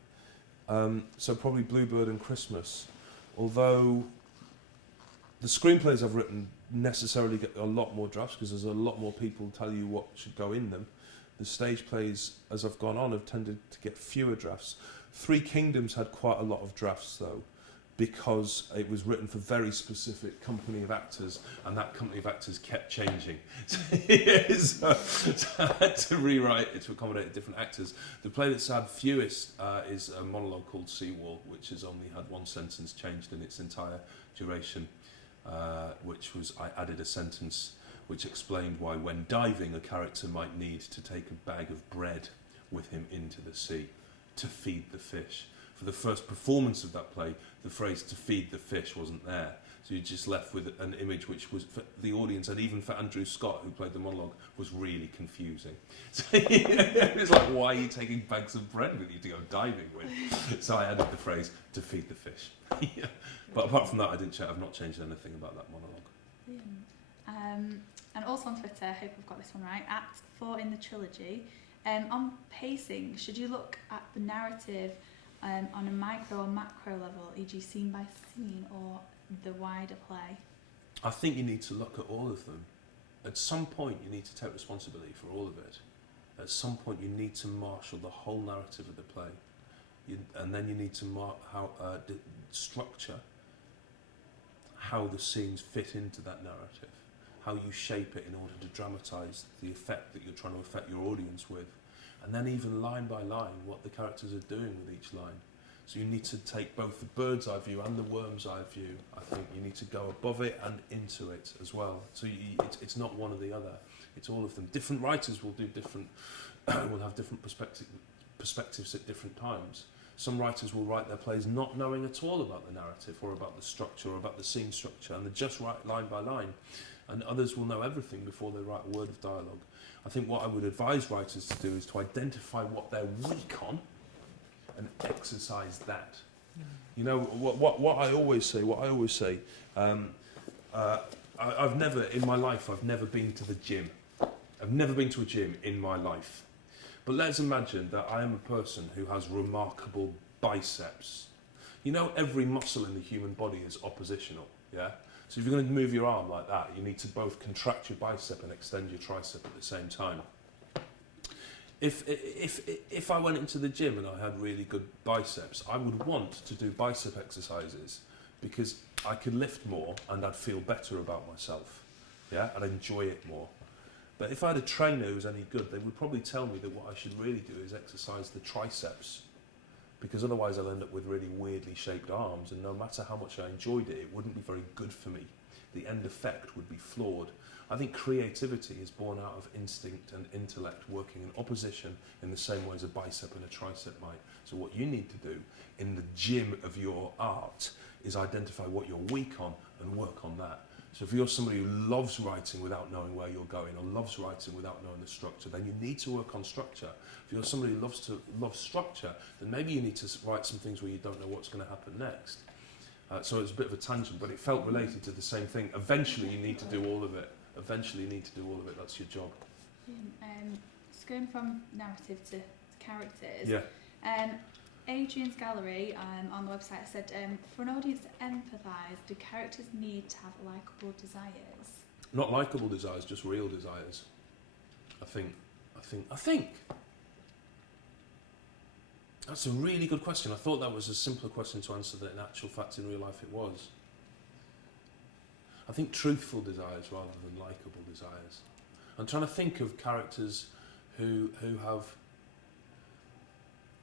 So probably Bluebird and Christmas. Although the screenplays I've written necessarily get a lot more drafts, because there's a lot more people tell you what should go in them. The stage plays, as I've gone on, have tended to get fewer drafts. Three Kingdoms had quite a lot of drafts, though, because it was written for very specific company of actors, and that company of actors kept changing. So I had to rewrite it to accommodate different actors. The play that's had fewest is a monologue called Seawall, which has only had one sentence changed in its entire duration. which was I added a sentence which explained why when diving a character might need to take a bag of bread with him into the sea to feed the fish. For the first performance of that play, the phrase "to feed the fish" wasn't there. So you're just left with an image which was, for the audience and even for Andrew Scott, who played the monologue, was really confusing. So it was like, why are you taking bags of bread with you to go diving with? So I added the phrase "to feed the fish." Yeah. But apart from that, I've not changed anything about that monologue. And also on Twitter, I hope I've got this one right, @4 in the trilogy. On pacing, should you look at the narrative on a micro or macro level, e.g. scene by scene, or the wider play? I think you need to look at all of them. At some point, you need to take responsibility for all of it. At some point, you need to marshal the whole narrative of the play. And then you need to structure how the scenes fit into that narrative, how you shape it in order to dramatise the effect that you're trying to affect your audience with. And then even line by line, what the characters are doing with each line. So you need to take both the bird's eye view and the worm's eye view. I think you need to go above it and into it as well. So it's not one or the other. It's all of them. Different writers will do different, will have different perspectives at different times. Some writers will write their plays not knowing at all about the narrative or about the structure or about the scene structure, and they just write line by line. And others will know everything before they write a word of dialogue. I think what I would advise writers to do is to identify what they're weak on and exercise that. You know, what I always say, I've never, in my life, I've never been to the gym. I've never been to a gym in my life. But let's imagine that I am a person who has remarkable biceps. You know, every muscle in the human body is oppositional, yeah? So if you're going to move your arm like that, you need to both contract your bicep and extend your tricep at the same time. If I went into the gym and I had really good biceps, I would want to do bicep exercises because I could lift more and I'd feel better about myself. Yeah, I'd enjoy it more. But if I had a trainer who was any good, they would probably tell me that what I should really do is exercise the triceps, because otherwise I'll end up with really weirdly shaped arms, and no matter how much I enjoyed it, it wouldn't be very good for me. The end effect would be flawed. I think creativity is born out of instinct and intellect working in opposition in the same way as a bicep and a tricep might. So what you need to do in the gym of your art is identify what you're weak on and work on that. So if you're somebody who loves writing without knowing where you're going, or loves writing without knowing the structure, then you need to work on structure. If you're somebody who loves structure, then maybe you need to write some things where you don't know what's going to happen next. So it's a bit of a tangent, but it felt related to the same thing. Eventually you need to do all of it. That's your job. Just going from narrative to characters. Yeah. Adrian's Gallery on the website said, for an audience to empathise, do characters need to have likeable desires? Not likeable desires, just real desires. I think. That's a really good question. I thought that was a simpler question to answer than in actual fact in real life it was. I think truthful desires rather than likeable desires. I'm trying to think of characters who have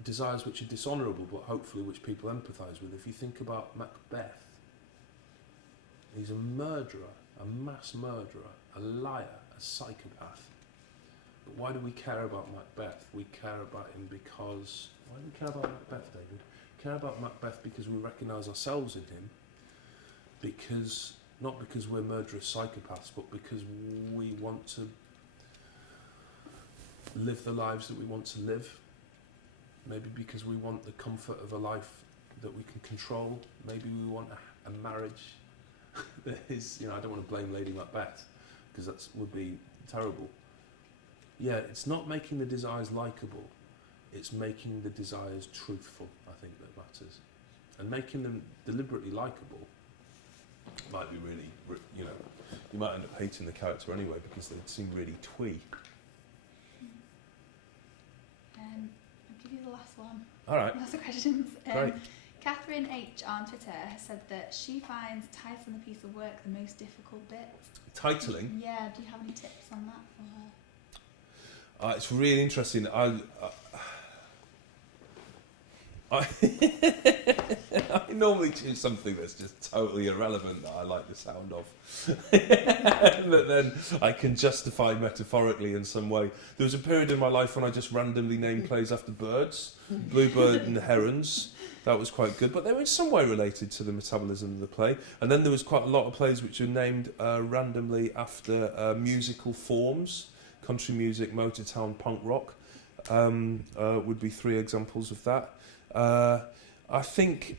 desires which are dishonourable, but hopefully which people empathise with. If you think about Macbeth, he's a murderer, a mass murderer, a liar, a psychopath. But why do we care about Macbeth? We care about him because... Why do we care about Macbeth, David? We care about Macbeth because we recognise ourselves in him, because... Not because we're murderous psychopaths, but because we want to live the lives that we want to live. Maybe because we want the comfort of a life that we can control. Maybe we want a marriage that is, I don't want to blame Lady Macbeth, because that would be terrible. Yeah, it's not making the desires likeable, it's making the desires truthful, I think, that matters. And making them deliberately likeable might be really, you might end up hating the character anyway because they seem really twee. I'll give you the last one. All right. Lots of questions. Great. Catherine H on Twitter has said that she finds titling a piece of work the most difficult bit. Titling? Yeah, do you have any tips on that for her? It's really interesting. I normally choose something that's just totally irrelevant that I like the sound of. But then I can justify metaphorically in some way. There was a period in my life when I just randomly named plays after birds, bluebird and herons. That was quite good, but they were in some way related to the metabolism of the play. And then there was quite a lot of plays which were named randomly after musical forms. Country music, Motortown, punk rock would be 3 examples of that. I think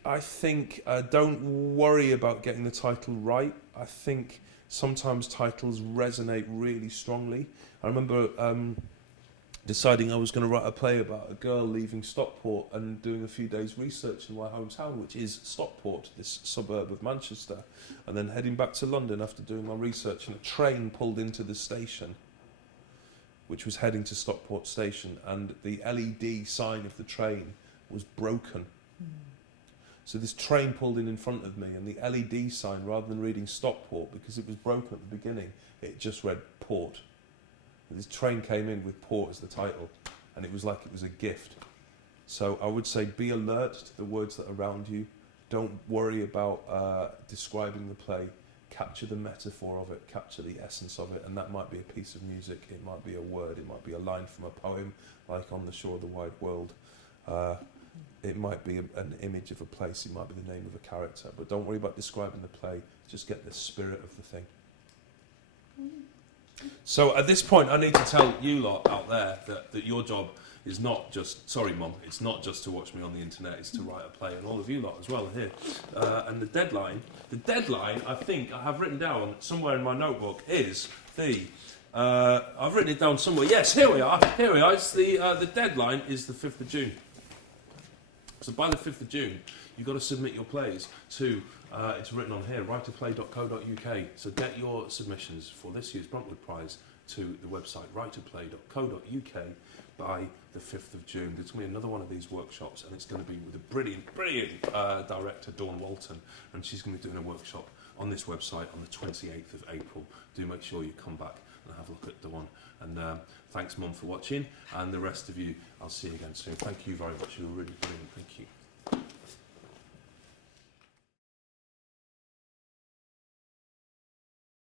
don't worry about getting the title right. I think sometimes titles resonate really strongly. I remember deciding I was going to write a play about a girl leaving Stockport and doing a few days research in my hometown, which is Stockport, this suburb of Manchester, and then heading back to London after doing my research, and a train pulled into the station, which was heading to Stockport station, and the LED sign of the train was broken. So this train pulled in front of me, and the LED sign, rather than reading Stockport, because it was broken at the beginning, it just read Port. And this train came in with Port as the title, and it was like it was a gift. So I would say be alert to the words that are around you. Don't worry about describing the play. Capture the metaphor of it, capture the essence of it, and that might be a piece of music, it might be a word, it might be a line from a poem, like On the Shore of the Wide World. It might be an image of a place, it might be the name of a character, but don't worry about describing the play, just get the spirit of the thing. So at this point I need to tell you lot out there that your job is not just, sorry Mum, it's not just to watch me on the internet, it's to write a play, and all of you lot as well here. And the deadline I think I have written down somewhere in my notebook is I've written it down somewhere, yes, here we are, it's the deadline is the 5th of June. So by the 5th of June, you've got to submit your plays to, it's written on here, writerplay.co.uk. So get your submissions for this year's Bruntwood Prize to the website writerplay.co.uk by the 5th of June. There's going to be another one of these workshops, and it's going to be with a brilliant director, Dawn Walton, and she's going to be doing a workshop on this website on the 28th of April. Do make sure you come back and have a look at Dawn. And thanks, Mum, for watching, and the rest of you, I'll see you again soon. Thank you very much. You were really brilliant. Thank you.